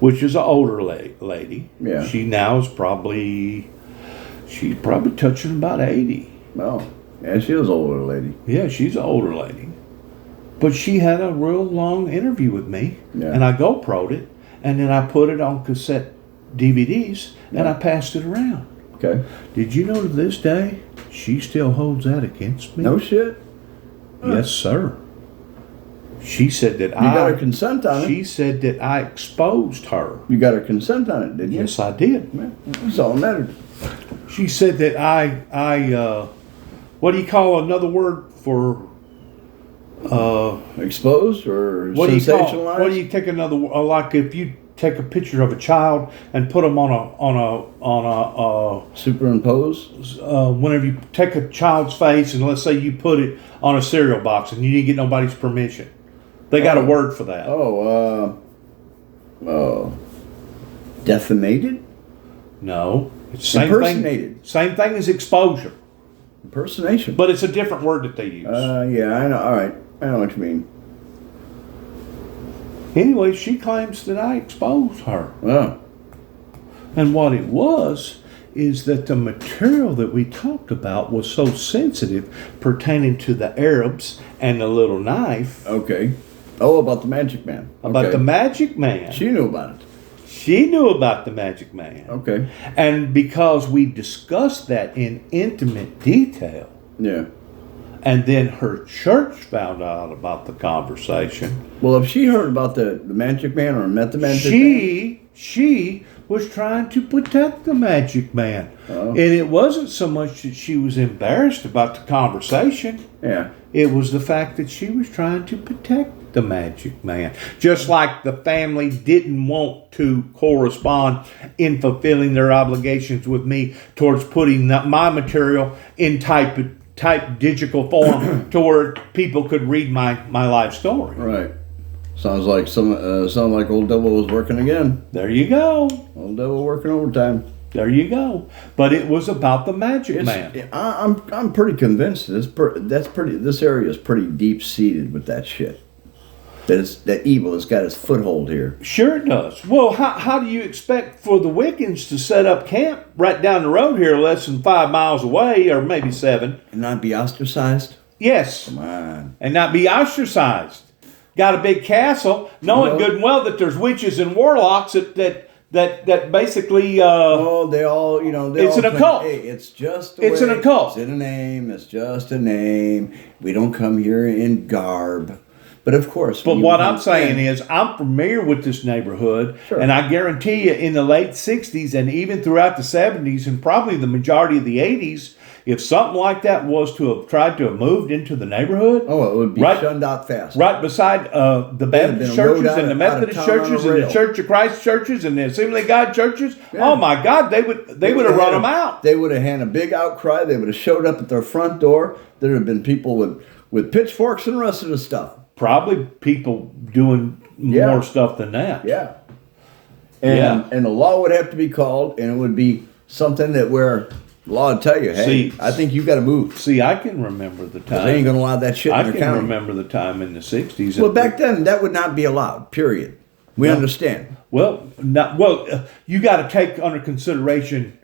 which is an older lady. Yeah. She now is she's probably touching about 80. Oh. Yeah, she was an older lady. Yeah, she's an older lady. But she had a real long interview with me, Yeah. and I GoPro'd it, and then I put it on cassette DVDs, and I passed it around. Okay. Did you know to this day, she still holds that against me? No shit. Yes, sir. She said that You got her consent on it. She said that I exposed her. You got her consent on it, didn't you? Yes, I did. Yeah, that's all that mattered. She said that I what do you call another word for Exposed or what do you sensationalized? call, what do you take another like if you take a picture of a child and put them on Superimpose? whenever you take a child's face and let's say you put it on a cereal box and you didn't get nobody's permission. They got a word for that. Defamated? No. It's the same Impersonated. thing. Same thing as exposure. Impersonation. But it's a different word that they use. Yeah, I know. All right. I know what you mean. Anyway, she claims that I exposed her. Oh. And what it was is that the material that we talked about was so sensitive pertaining to the Arabs and the little knife. Okay. Oh, about the Magic Man. About Okay. the Magic Man. She knew about it. She knew about the Magic Man. Okay. And because we discussed that in intimate detail, Yeah. and then her church found out about the conversation, Well, if she heard about the Magic Man or met the Magic Man. she was trying to protect the Magic Man. Oh. And it wasn't so much that she was embarrassed about the conversation. Yeah. It was the fact that she was trying to protect the Magic Man. Just like the family didn't want to correspond in fulfilling their obligations with me towards putting my material in type digital form to where people could read my life story. Right. Sounds like Old Devil was working again. There you go. Old Devil working overtime. There you go. But it was about the Magic Man. I'm pretty convinced this area is pretty deep seated with that shit. That evil has got its foothold here. Sure it does. Well, how do you expect for the Wiccans to set up camp right down the road here, less than 5 miles away, or maybe 7? And not be ostracized? Yes. Come on. And not be ostracized. Got a big castle, knowing good and well that there's witches and warlocks that basically. Oh, they all, It's an occult. Hey, it's just. It's an occult. It's in a name. It's just a name. We don't come here in garb. But of course. But what I'm saying is, I'm familiar with this neighborhood, Sure. and I guarantee you, in the late '60s and even throughout the '70s and probably the majority of the '80s, if something like that was to have tried to have moved into the neighborhood, Oh, it would be shunned out fast. right beside the Baptist been rode churches out and the of Methodist town on a churches and the rail. Church of Christ churches and the Assembly of God churches. Yeah. Oh my God, they would have run them out. They would have had a big outcry. They would have showed up at their front door. There would have been people with pitchforks and the rest of the stuff. Probably people doing Yeah. more stuff than that. Yeah. And the law would have to be called, and it would be something that where the law would tell you, hey, See- I think you got to move. See, I can remember the 'Cause they ain't time. going to allow that shit in I their can county. remember the time in the 60s. Well, back then, that would not be allowed, period. We understand. Well, you got to take under consideration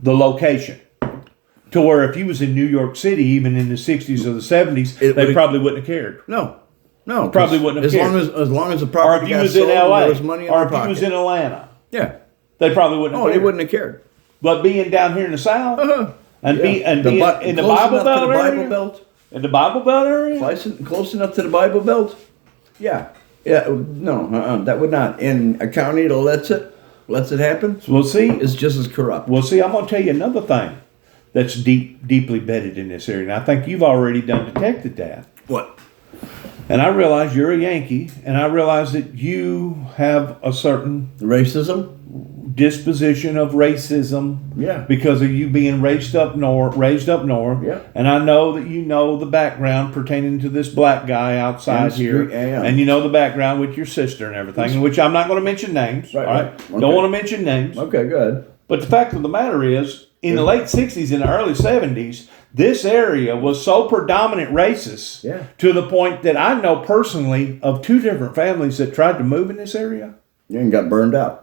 the location. To where if you was in New York City, even in the 60s or the 70s, It they would- probably wouldn't have cared. No. 'Cause Probably wouldn't have as long cared. as long as the Or property if you got was sold, in LA, there was money in or their if you pocket. was in Atlanta, Yeah. they probably wouldn't have Oh, they cared. wouldn't have cared. But being down here in the South, and being in the close Bible enough to Belt the Bible area, Belt. in the Bible Belt area, Close enough to the Bible Belt. Yeah. Yeah. No. That would not. In a county that lets it happen, we'll see. is just as corrupt. Well, see, I'm going to tell you another thing that's deeply bedded in this area, and I think you've already detected that. What? And I realize you're a Yankee, and I realize that you have a certain Racism. disposition of racism Yeah. because of you being raised up north. Yeah. And I know that you know the background pertaining to this black guy outside And here. yeah. And you know the background with your sister and everything, in which I'm not going to mention names. Right, all right? right. Okay. Don't want to mention names. Okay. Good. But the fact of the matter is, in the late 60s and the early 70s, this area was so predominant racist Yeah. to the point that I know personally of 2 different families that tried to move in this area. You ain't got burned out.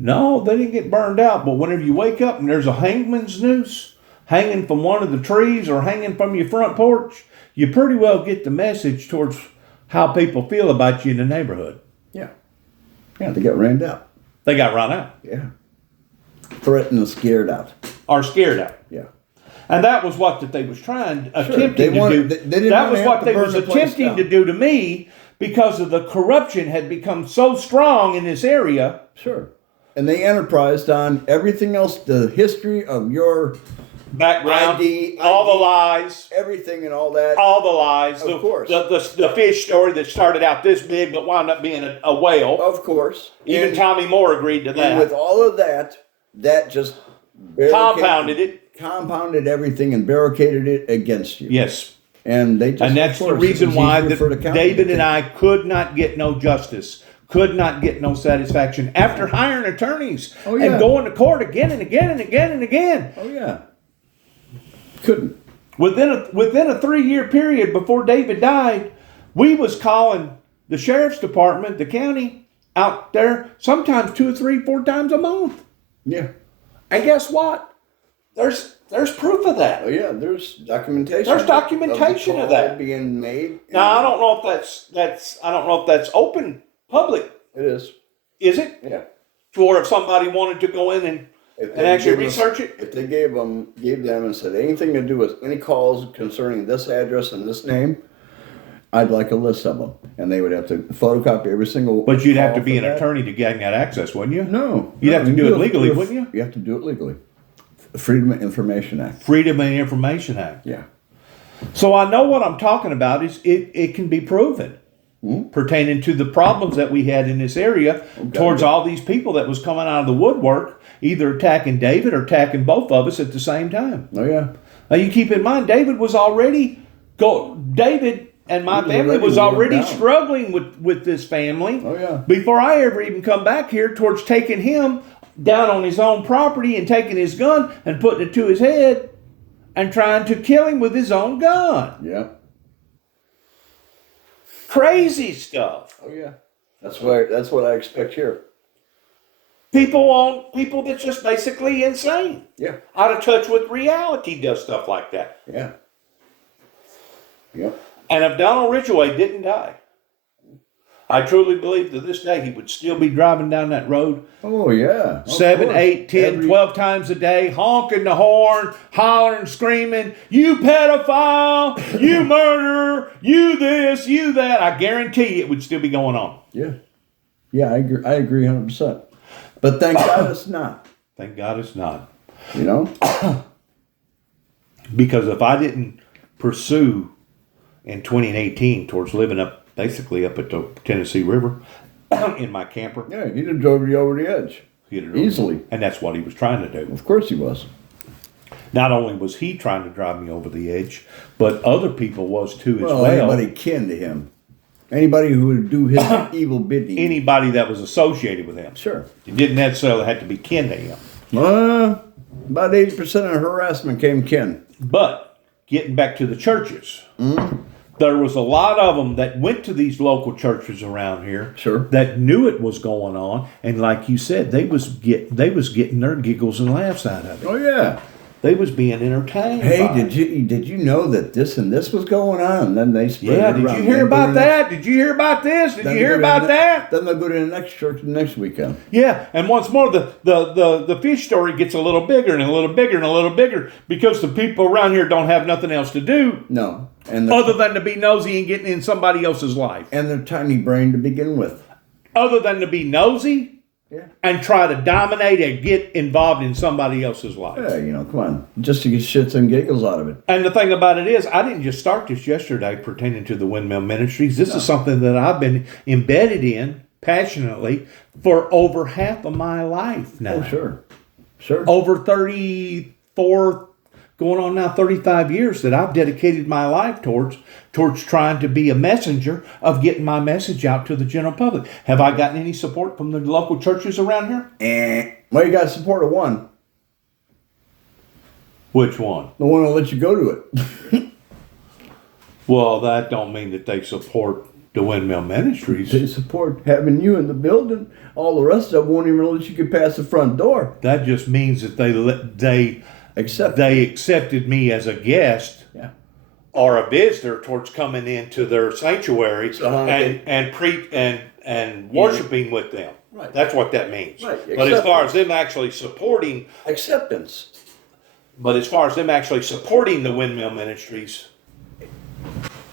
No, they didn't get burned out. But whenever you wake up and there's a hangman's noose hanging from one of the trees or hanging from your front porch, you pretty well get the message towards how people feel about you in the neighborhood. Yeah. Yeah. They got rained out. They got run out Yeah. Threatened and scared out. or scared out. Yeah. And that was what that they was attempting They to wanted- do. they didn't That wanna was have what to they burn was the place attempting down. to do to me because of the corruption had become so strong in this area. Sure. And they enterprised on everything else, the history of your Background, ID, all the lies, everything and all that. all the lies. Of course. The fish story that started out this big but wound up being a whale. Of course. Even and, Tommy Moore agreed to and with that. all of that, that just Compounded it. compounded everything and barricaded it against you. Yes. And they just, And that's of the course, it reason was why easier for the that county David to and I could not get no justice, could not get no satisfaction after hiring attorneys Oh, yeah. and going to court again and again and again and again. Oh yeah. Couldn't. Within a 3-year period before David died, we was calling the sheriff's department, the county out there, sometimes 2 or 3, 4 times a month. Yeah. And guess what? There's proof of that. Oh yeah. There's documentation. There's documentation the of call that. being made. Now I don't know if that's open public. It is. Is it? Yeah. Or if somebody wanted to go in and If and they actually gave us- research it. If they gave them and said anything to do with any calls concerning this address and this name, I'd like a list of them, and they would have to photocopy every single. But you'd have call to be for an that. attorney to gain that access, wouldn't you? No, You'd have to do it it legally, through- wouldn't you? You have to do it legally. Freedom of Information Act. Freedom of Information Act. Yeah. So I know what I'm talking about is it can be proven pertaining to the problems that we had in this area towards all these people that was coming out of the woodwork, either attacking David or attacking both of us at the same time. Oh yeah. Now you keep in mind, David and my He was family already was worn already down. struggling with this family. Oh, yeah. Before I ever even come back here towards taking him down on his own property and taking his gun and putting it to his head and trying to kill him with his own gun. Yeah. Crazy stuff. Oh yeah. That's what I expect here. People that's just basically insane. Yeah. Out of touch with reality does stuff like that. Yeah. Yep. And if Donald Ridgway didn't die, I truly believe to this day he would still be driving down that road Oh yeah. Of 7, course. 8, 10, Every- 12 times a day, honking the horn, hollering, screaming, you pedophile, you murderer, you this, you that. I guarantee it would still be going on. Yeah. Yeah, I agree 100%. But thank God it's not. Thank God it's not. You know? Because if I didn't pursue in 2018 towards living basically up at the Tennessee River in my camper, Yeah, he'd have drove you over the edge. he'd have- Easily. And that's what he was trying to do. Of course he was. Not only was he trying to drive me over the edge, but other people was too as Well, well. anybody kin to him. Anybody who would do his evil bidding. Anybody that was associated with him. Sure. It didn't necessarily have to be kin to him. About 80% of harassment came kin. But getting back to the churches, there was a lot of them that went to these local churches around here. Sure. That knew it was going on, and like you said, they was getting their giggles and laughs out of it. Oh yeah. They was being entertained. Hey, by did you know that this and this was going on? And then they spread Yeah, it did around. you hear Then about go to the that? Did you hear about this? Did you hear about that? Then they'll go to the next church the next weekend. Yeah, and once more, the fish story gets a little bigger and a little bigger and a little bigger because the people around here don't have nothing else to do No, and other than to be nosy and getting in somebody else's life. and their tiny brain to begin with. Other than to be nosy Yeah. and try to dominate and get involved in somebody else's life. Yeah, come on, just to get shits and giggles out of it. And the thing about it is, I didn't just start this yesterday pertaining to the Windmill Ministries. This is something that I've been embedded in passionately for over half of my life now. Oh, sure. Over 34, going on now 35 years that I've dedicated my life towards trying to be a messenger of getting my message out to the general public. Have I gotten any support from the local churches around here? Well, you got to support of one. Which one? The one that'll let you go to it. Well, that don't mean that they support the Windmill Ministries. They support having you in the building. All the rest of them won't even let you get past the front door. That just means that they Except accepted me as a guest yeah. or a visitor towards coming into their sanctuary and worshiping with them. Right. That's what that means. Right. But as far as them actually supporting, acceptance. the Windmill Ministries,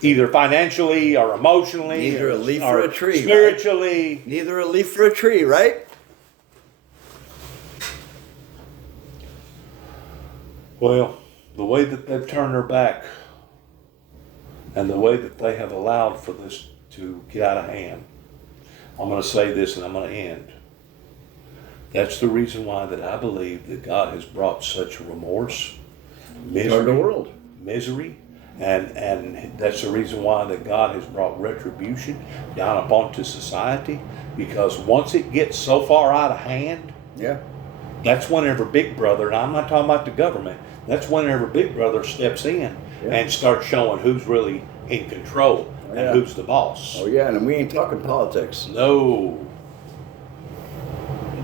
either financially or emotionally, Neither a leaf or for a tree, spiritually. Neither a leaf for a tree, right? Well, the way that they've turned their back and the way that they have allowed for this to get out of hand, I'm going to say this and I'm going to end. That's the reason why that I believe that God has brought such remorse, misery, and that's the reason why that God has brought retribution down upon to society, because once it gets so far out of hand, Yeah. that's whenever Big Brother, and I'm not talking about the government, that's whenever Big Brother steps in and starts showing who's really in control and who's the boss. Oh yeah, and we ain't talking politics. No,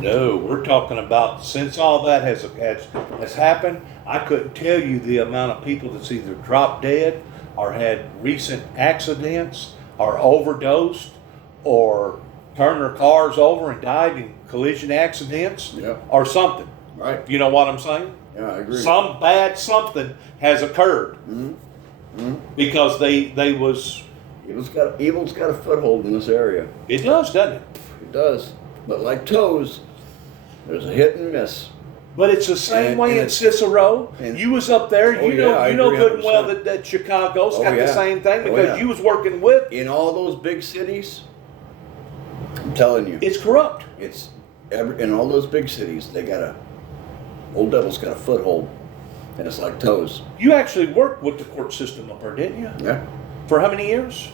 we're talking about since all that has happened, I couldn't tell you the amount of people that's either dropped dead or had recent accidents or overdosed or turned their cars over and died in collision accidents or something. Right. You know what I'm saying? Yeah, I agree. Some bad something has occurred because they was. Evil's got a foothold in this area. It does, doesn't it? It does. But like toes, there's a hit and miss. But it's the same way in Cicero. You was up there. You know good and well that Chicago's got the same thing because you was working with. In all those big cities, I'm telling you, It's corrupt. In all those big cities, old devil's got a foothold, and it's like toes. You actually worked with the court system up there, didn't you? Yeah. For how many years?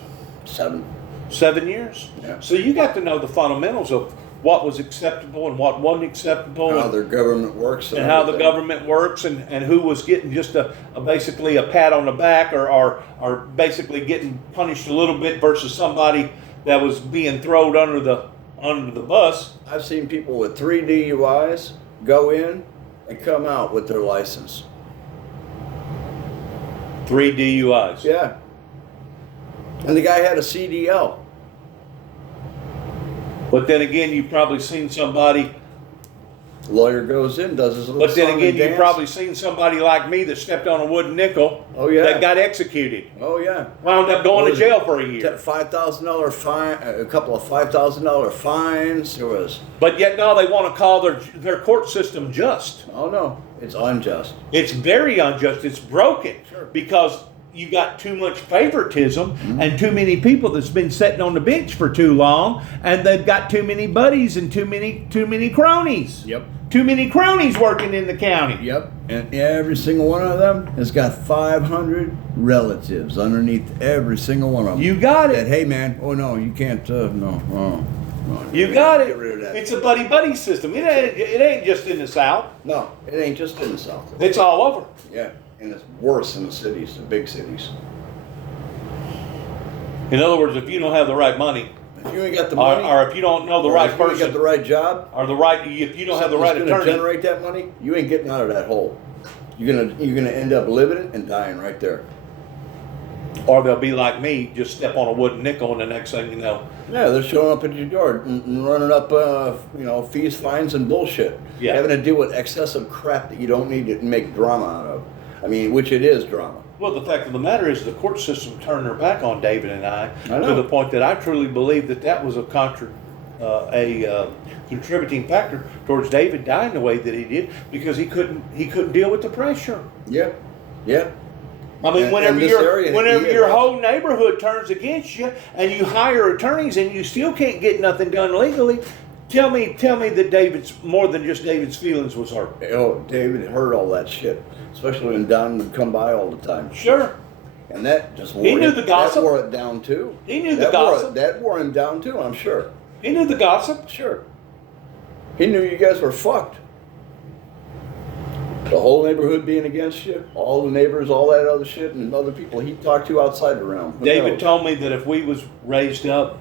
7. 7 years. Yeah. So you got to know the fundamentals of what was acceptable and what wasn't acceptable. How their government works. And how the government works and who was getting just basically a pat on the back or basically getting punished a little bit versus somebody that was being thrown under the bus. I've seen people with 3 DUIs go in and come out with their license. 3 DUIs. Yeah. And the guy had a CDL. But then again, you've probably seen somebody. Lawyer goes in, does his little But then song again, and you've dance. probably seen somebody like me that stepped on a wooden nickel. Oh, yeah. That got executed. Oh yeah. Wound up going to jail for a year. $5,000 fine, a couple of $5,000 fines. There was. But yet now they want to call their court system just. Oh no, it's unjust. It's very unjust. It's broken. Sure. Because you got too much favoritism and too many people that's been sitting on the bench for too long, and they've got too many buddies and too many cronies. Yep. Too many cronies working in the county. Yep. And every single one of them has got 500 relatives underneath every single one of them. You got That, it. hey man, oh no, you can't. No. You got Get it. rid of that. It's a buddy system. It ain't just in the South. No, it ain't just in the South. It's all over. Yeah, and it's worse in the cities, the big cities. In other words, if you don't have the right money, If you ain't got the money, or if you don't know the or right if you ain't person, got the right job, or if you don't have the right something's gonna attorney, generate that money, you ain't getting out of that hole. You're gonna end up living and dying right there. or they'll be like me, just step on a wooden nickel, and the next thing you know, Yeah, they're showing up at your door and running up, fees, fines, and bullshit. Yeah. Having to deal with excessive crap that you don't need to make drama out of. I mean, which it is drama. well, the fact of the matter is the court system turned their back on David and I I know. to the point that I truly believe that was a contributing factor towards David dying the way that he did, because he couldn't deal with the pressure. Yeah, yeah. I mean, And whenever this area, he your had- whole neighborhood turns against you, and you hire attorneys, and you still can't get nothing done legally, tell me that David's more than just David's feelings was hurt. Oh, David heard all that shit, especially when Don would come by all the time. Sure, And that just wore He knew the gossip. That wore it down too. He knew the That gossip. That wore him down too, I'm sure. he knew the gossip. Sure. He knew you guys were fucked. The whole neighborhood being against you, all the neighbors, all that other shit, and other people he talked to outside the realm. Who David knows? told me that if we was raised up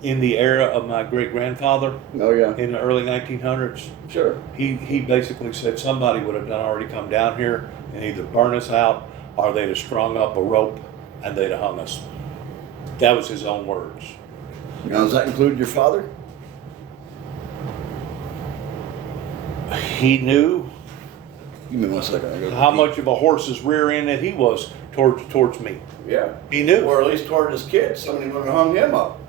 in the era of my great grandfather Oh yeah. in the early 1900s, Sure. he basically said somebody would have already come down here and either burn us out, or they'd have strung up a rope and they'd have hung us. That was his own words. Now does that include your father? He knew Give me 1 second. I gotta how pee. much of a horse's rear end that he was towards me. Yeah. He knew. Or at least toward his kids. Somebody would have hung him up.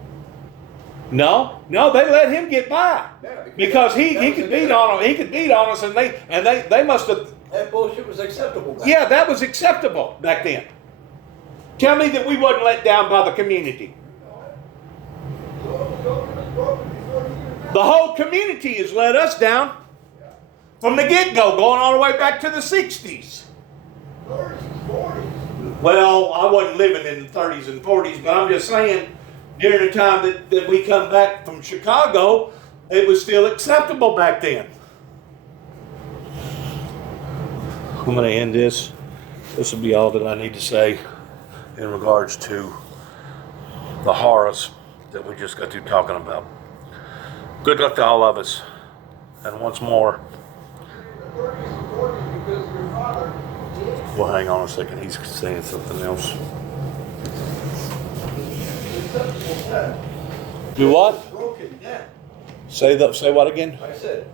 No, they let him get by Yeah, because he that was could a- beat on them. He could beat on us, and they must have. That bullshit was acceptable. Back Yeah, that was acceptable back then. Tell me that we wasn't let down by the community. The whole community has let us down from the get-go, going all the way back to the 60s. Well, I wasn't living in the 30s and 40s, but I'm just saying, during the time that we come back from Chicago, it was still acceptable back then. I'm going to end this. This will be all that I need to say in regards to the horrors that we just got through talking about. Good luck to all of us. And once more, well, hang on a second. He's saying something else. Do what? Broken down. Say what again? I said,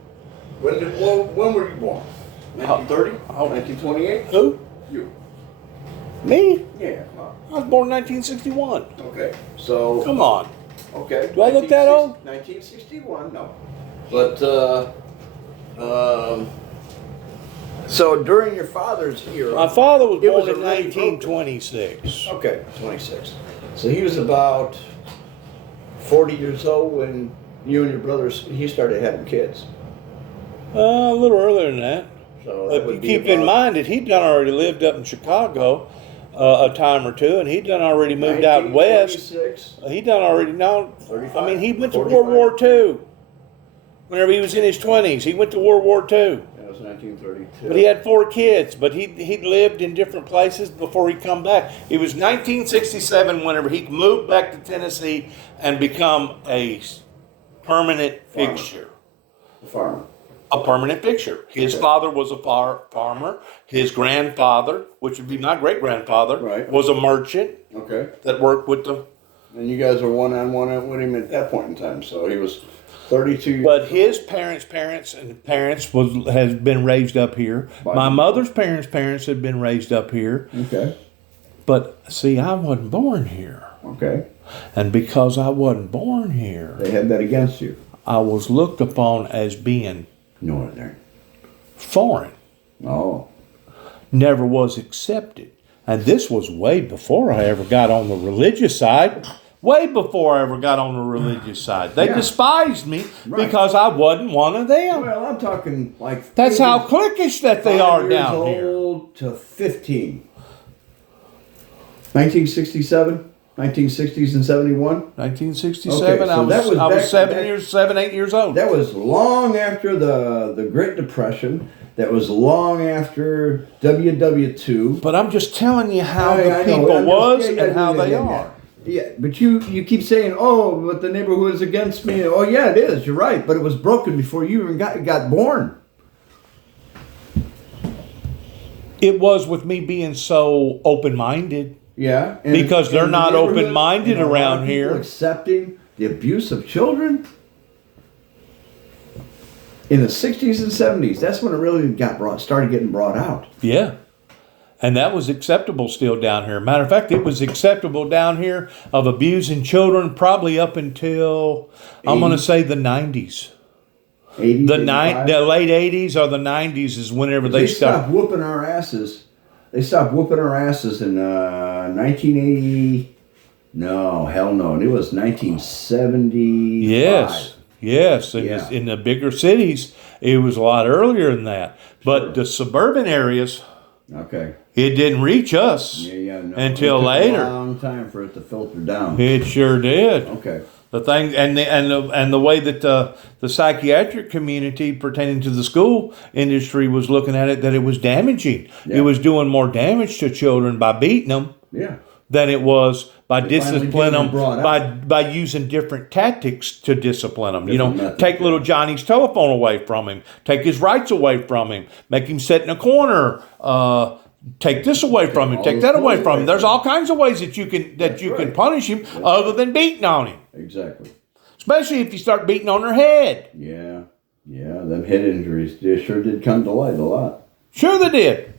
when were you born? 1930? How- 1928? Who? You. Me? Yeah. Well, I was born in 1961. okay. So. Come on. Okay. Do I look that old? 1961, no. But, so during your father's era. My father was It born was in already broken. 1926. Okay, 26. So he was about 40 years old when you and your brothers, he started having kids. A little earlier than that. So that But would be keep in about mind that he'd done already lived up in Chicago a time or two, and he'd done already moved out west. 1926. He done already now. 35, I mean, he went to 45. World War II. Whenever he was in his 20s, he went to World War II. That was 1932. But he had 4 kids. But he'd lived in different places before he'd come back. It was 1967 whenever he moved back to Tennessee and become a permanent Farmer. fixture. The farmer. A permanent fixture. His Okay. father was a farmer. His grandfather, which would be my great grandfather, Right. was a merchant Okay. that worked with the. And you guys were one-on-one with him at that point in time. So he was 32 years But his parents has been raised up here. By My who? mother's parents had been raised up here. Okay. But see, I wasn't born here, Okay. and because I wasn't born here, They had that against you. I was looked upon as being Northern. foreign. Oh. Never was accepted. And this was way before I ever got on the religious side. Way before I ever got on the religious side. They despised me because I wasn't one of them. Well, I'm talking like... That's how cliquish that they are down here. 5 years old to 15. 1967? 1960s and 71? 1967. Okay, so I was 7, 8 years old. That was long after the Great Depression. That was long after WW2. But I'm just telling you how the people was and how they are. Yeah, but you keep saying, oh, but the neighborhood is against me. Oh, yeah, it is. You're right. But it was broken before you even got born. It was with me being so open-minded. Yeah. Because they're not open-minded around here. Accepting the abuse of children. In the 60s and 70s, that's when it really started getting brought out. Yeah. And that was acceptable still down here. Matter of fact, it was acceptable down here of abusing children probably up until, I'm going to say, the 90s. 80s, the late 80s or the 90s is whenever they stopped whooping our asses. They stopped whooping our asses in 1980. No, hell no. It was 1975. Yes. In the bigger cities, it was a lot earlier than that. But the suburban areas... Okay. It didn't reach us until later. It took a long time for it to filter down. It sure did. Okay. The thing and the way that the psychiatric community pertaining to the school industry was looking at it, that it was damaging. Yeah. It was doing more damage to children by beating them. Yeah. Than it was by disciplining them, by using different tactics to discipline them. Take little Johnny's telephone away from him, take his rights away from him, make him sit in a corner, take this away from him, take that away from him. There's all kinds of ways that you can punish him other than beating on him. Exactly. Especially if you start beating on their head. Yeah. Them head injuries, they sure did come to light a lot. Sure they did.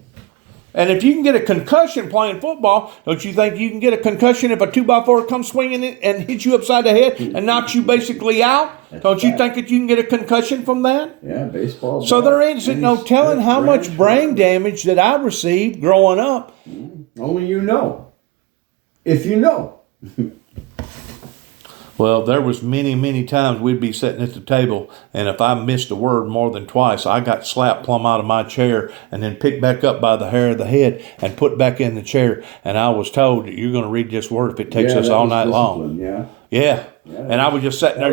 And if you can get a concussion playing football, don't you think you can get a concussion if a 2x4 comes swinging it and hits you upside the head and knocks you basically out? Don't you think that you can get a concussion from that? Yeah, baseball. So there isn't no telling how much brain damage that I received growing up. Only you know. If you know. Well, there was many, many times we'd be sitting at the table, and if I missed a word more than twice, I got slapped plumb out of my chair and then picked back up by the hair of the head and put back in the chair. And I was told that you're going to read this word if it takes us all night long. Yeah. And I was just sitting there,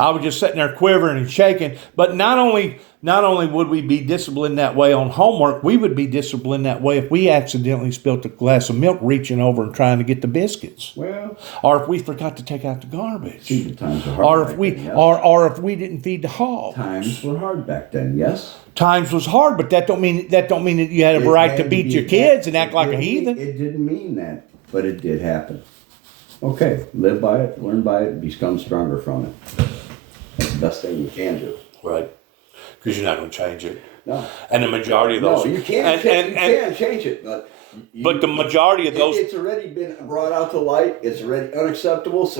I was just sitting there quivering and shaking. But not only would we be disciplined that way on homework, we would be disciplined that way if we accidentally spilled a glass of milk reaching over and trying to get the biscuits. Well, or if we forgot to take out the garbage. See, the times were hard or if we didn't feed the hog. Times were hard back then, yes. Times was hard, but that don't mean that you had a right to beat your kids and act like a heathen. It didn't mean that, but it did happen. Okay, live by it, learn by it, become stronger from it. That's the best thing you can do. Right. Because you're not going to change it. No. And the majority of those... No, you can't change it. But the majority of those... It's already been brought out to light. It's already unacceptable.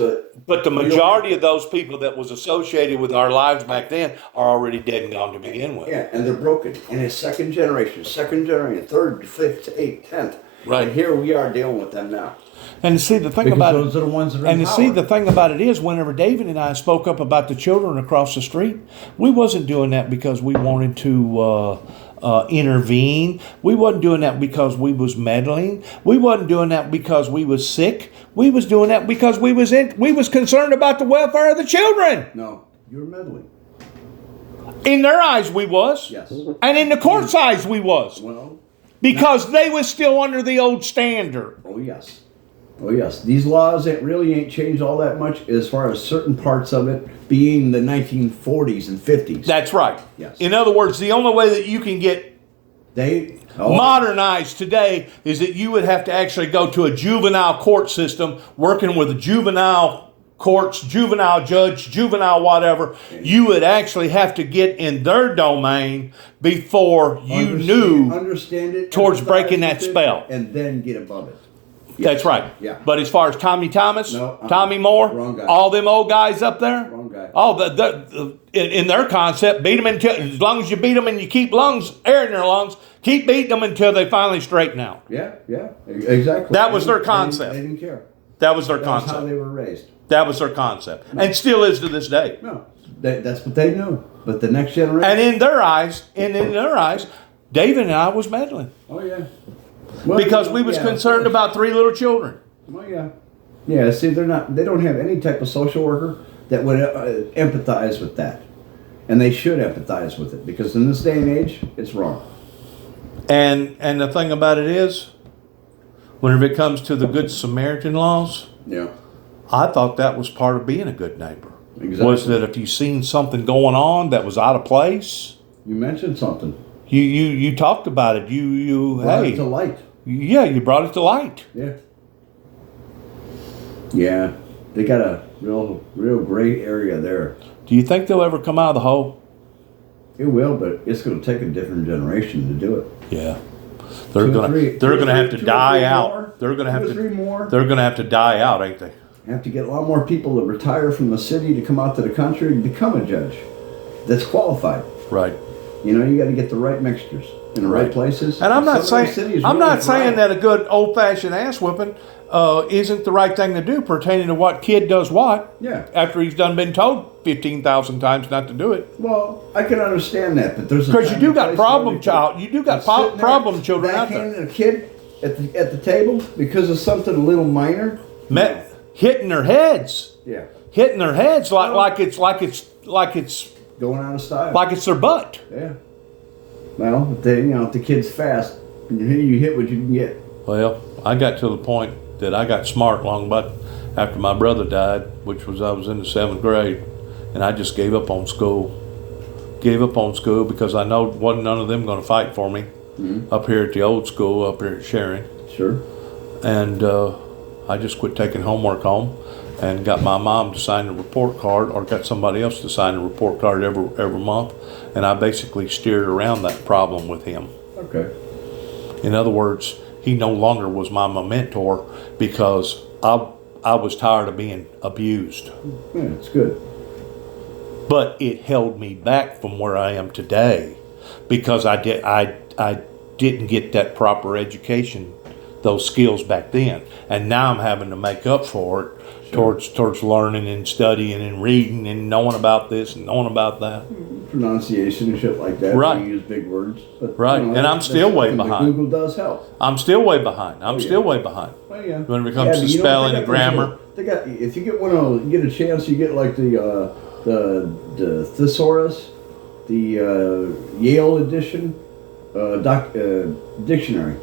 But the majority of those people that was associated with our lives back then are already dead and gone to begin with. Yeah, and they're broken. And it's second generation, third, fifth, eighth, 10th. Right. And here we are dealing with them now. And see the thing about those are the ones that are in power. see the thing about it is, whenever David and I spoke up about the children across the street, we wasn't doing that because we wanted to intervene. We wasn't doing that because we was meddling. We wasn't doing that because we was sick. We was doing that because we was concerned about the welfare of the children. No, you're meddling. In their eyes, we was. Yes. And in the court's eyes, we was. Well, because they was still under the old standard. Oh yes. Oh yes, these laws really ain't changed all that much as far as certain parts of it being the 1940s and 50s. That's right. Yes. In other words, the only way that you can get modernized today is that you would have to actually go to a juvenile court system, working with a juvenile courts, juvenile judge, juvenile whatever. You would actually have to get in their domain before you knew understand it towards breaking that spell. And then get above it. That's right. Yeah. But as far as Tommy Thomas, No, Tommy Moore, wrong guy. all them old guys up there, Wrong guy. in their concept, beat them until, as long as you beat them and you keep air in their lungs, keep beating them until they finally straighten out. Yeah, exactly. That was their concept. They didn't care. That was their That was concept. how they were raised. That was their concept, and still is to this day. No, that's what they knew. But the next generation. And in their eyes, David and I was meddling Oh yeah. Well, because we was yeah, concerned of course. about 3 little children. Well, yeah. Yeah. See, they don't have any type of social worker that would empathize with that, and they should empathize with it because in this day and age, it's wrong. And the thing about it is, whenever it comes to the Good Samaritan laws, Yeah. I thought that was part of being a good neighbor. Exactly. Was that if you seen something going on that was out of place, You mentioned something. you talked about it. You Brought hey, it to light. yeah, you brought it to light. Yeah. Yeah. They got a real gray area there. Do you think they'll ever come out of the hole? It will, but it's going to take a different generation to do it. Yeah, they're Two or gonna three- they're two or gonna have three- to two or die three out. more. They're gonna have Two or to three more. they're gonna have to die out, ain't they? Have to get a lot more people to retire from the city to come out to the country and become a judge that's qualified. Right. You know, you got to get the right mixtures in the right places. And I'm not Some of those saying cities I'm really not saying thrive. that a good old fashioned ass whipping isn't the right thing to do pertaining to what kid does what. Yeah. After he's done been told 15,000 times not to do it. Well, I can understand that, but there's a Because you time do and got place problem for everything. child. You do got But sitting there, problem children out there. backhanding a kid at the table because of something a little minor. Hitting their heads. Yeah. Hitting their heads Well- like it's Going out of style. their butt. Yeah. Well, if the kid's fast, you hit what you can get. Well, I got to the point that I got smart long but after my brother died, which was I was in the 7th grade, and I just gave up on school. Gave up on school because I know wasn't none of them going to fight for me up here at the old school up here at Sharon, Sure. and I just quit taking homework home and got my mom to sign a report card or got somebody else to sign a report card every month, and I basically steered around that problem with him. Okay. In other words, he no longer was my mentor because I was tired of being abused. Yeah, it's good. But it held me back from where I am today because I didn't get that proper education, those skills back then, and now I'm having to make up for it towards learning and studying and reading and knowing about this and knowing about that. Pronunciation and shit like that. Right. You use big words. But, Right. And I'm still way something that behind. Google does help. I'm still way behind. I'm Oh, yeah. still way behind. Well, yeah. When it comes to but you know what? spelling They and got those grammar. little- They got if you get one of those, you get a chance, you get like the thesaurus, the Yale edition, dictionary.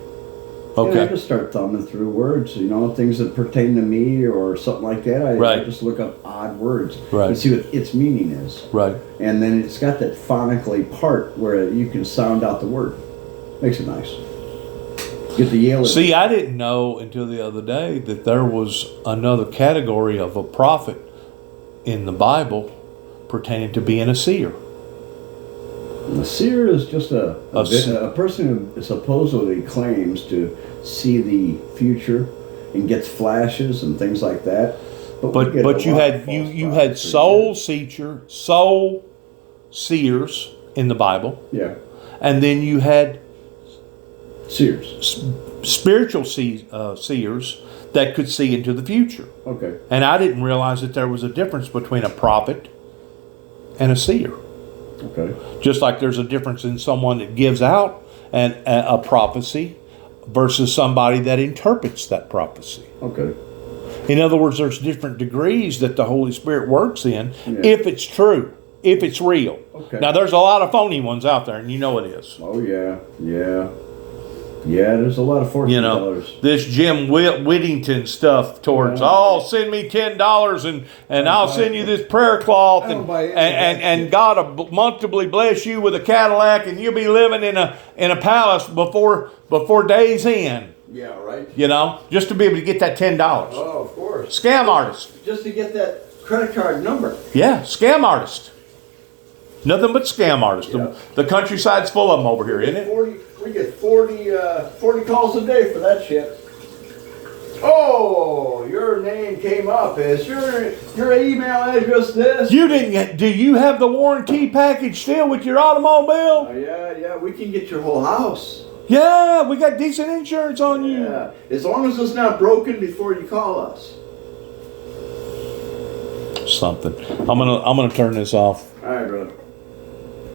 Okay. I just start thumbing through words, things that pertain to me or something like that. I Right. just look up odd words Right. and see what its meaning is. Right. And then it's got that phonically part where you can sound out the word. Makes it nice. Get the Yale. See, I didn't know until the other day that there was another category of a prophet in the Bible pertaining to being a seer. A seer is just a se- person who supposedly claims to see the future and gets flashes and things like that. we But get a you lot had of false you had prophets. soul seers in the Bible, Yeah, and then you had seers. spiritual seers that could see into the future. Okay. And I didn't realize that there was a difference between a prophet and a seer. Okay. Just like there's a difference in someone that gives out a prophecy versus somebody that interprets that prophecy. Okay. In other words, there's different degrees that the Holy Spirit works in Yeah. if it's true, if it's real. Okay. Now, there's a lot of phony ones out there, and you know it is. Oh yeah, yeah, yeah. There's a lot of fortune You know, tellers. this Jim Whittington stuff towards, Yeah. oh, send me $10 and I'll send you this prayer cloth I don't and buy any of that and shit. God will monthly bless you with a Cadillac and you'll be living in a palace before days end. Yeah, right. You know, just to be able to get that $10. Oh, of course. Scam artist. Just to get that credit card number. Yeah, scam artist. Nothing but scam artists. Yeah. The countryside's full of them over here, isn't it? We get 40 calls a day for that shit. Oh, your name came up. Is your email address this? You didn't get. Do you have the warranty package still with your automobile? Yeah. We can get your whole house. Yeah, we got decent insurance on you. Yeah, as long as it's not broken before you call us. Something. I'm gonna turn this off. All right, brother.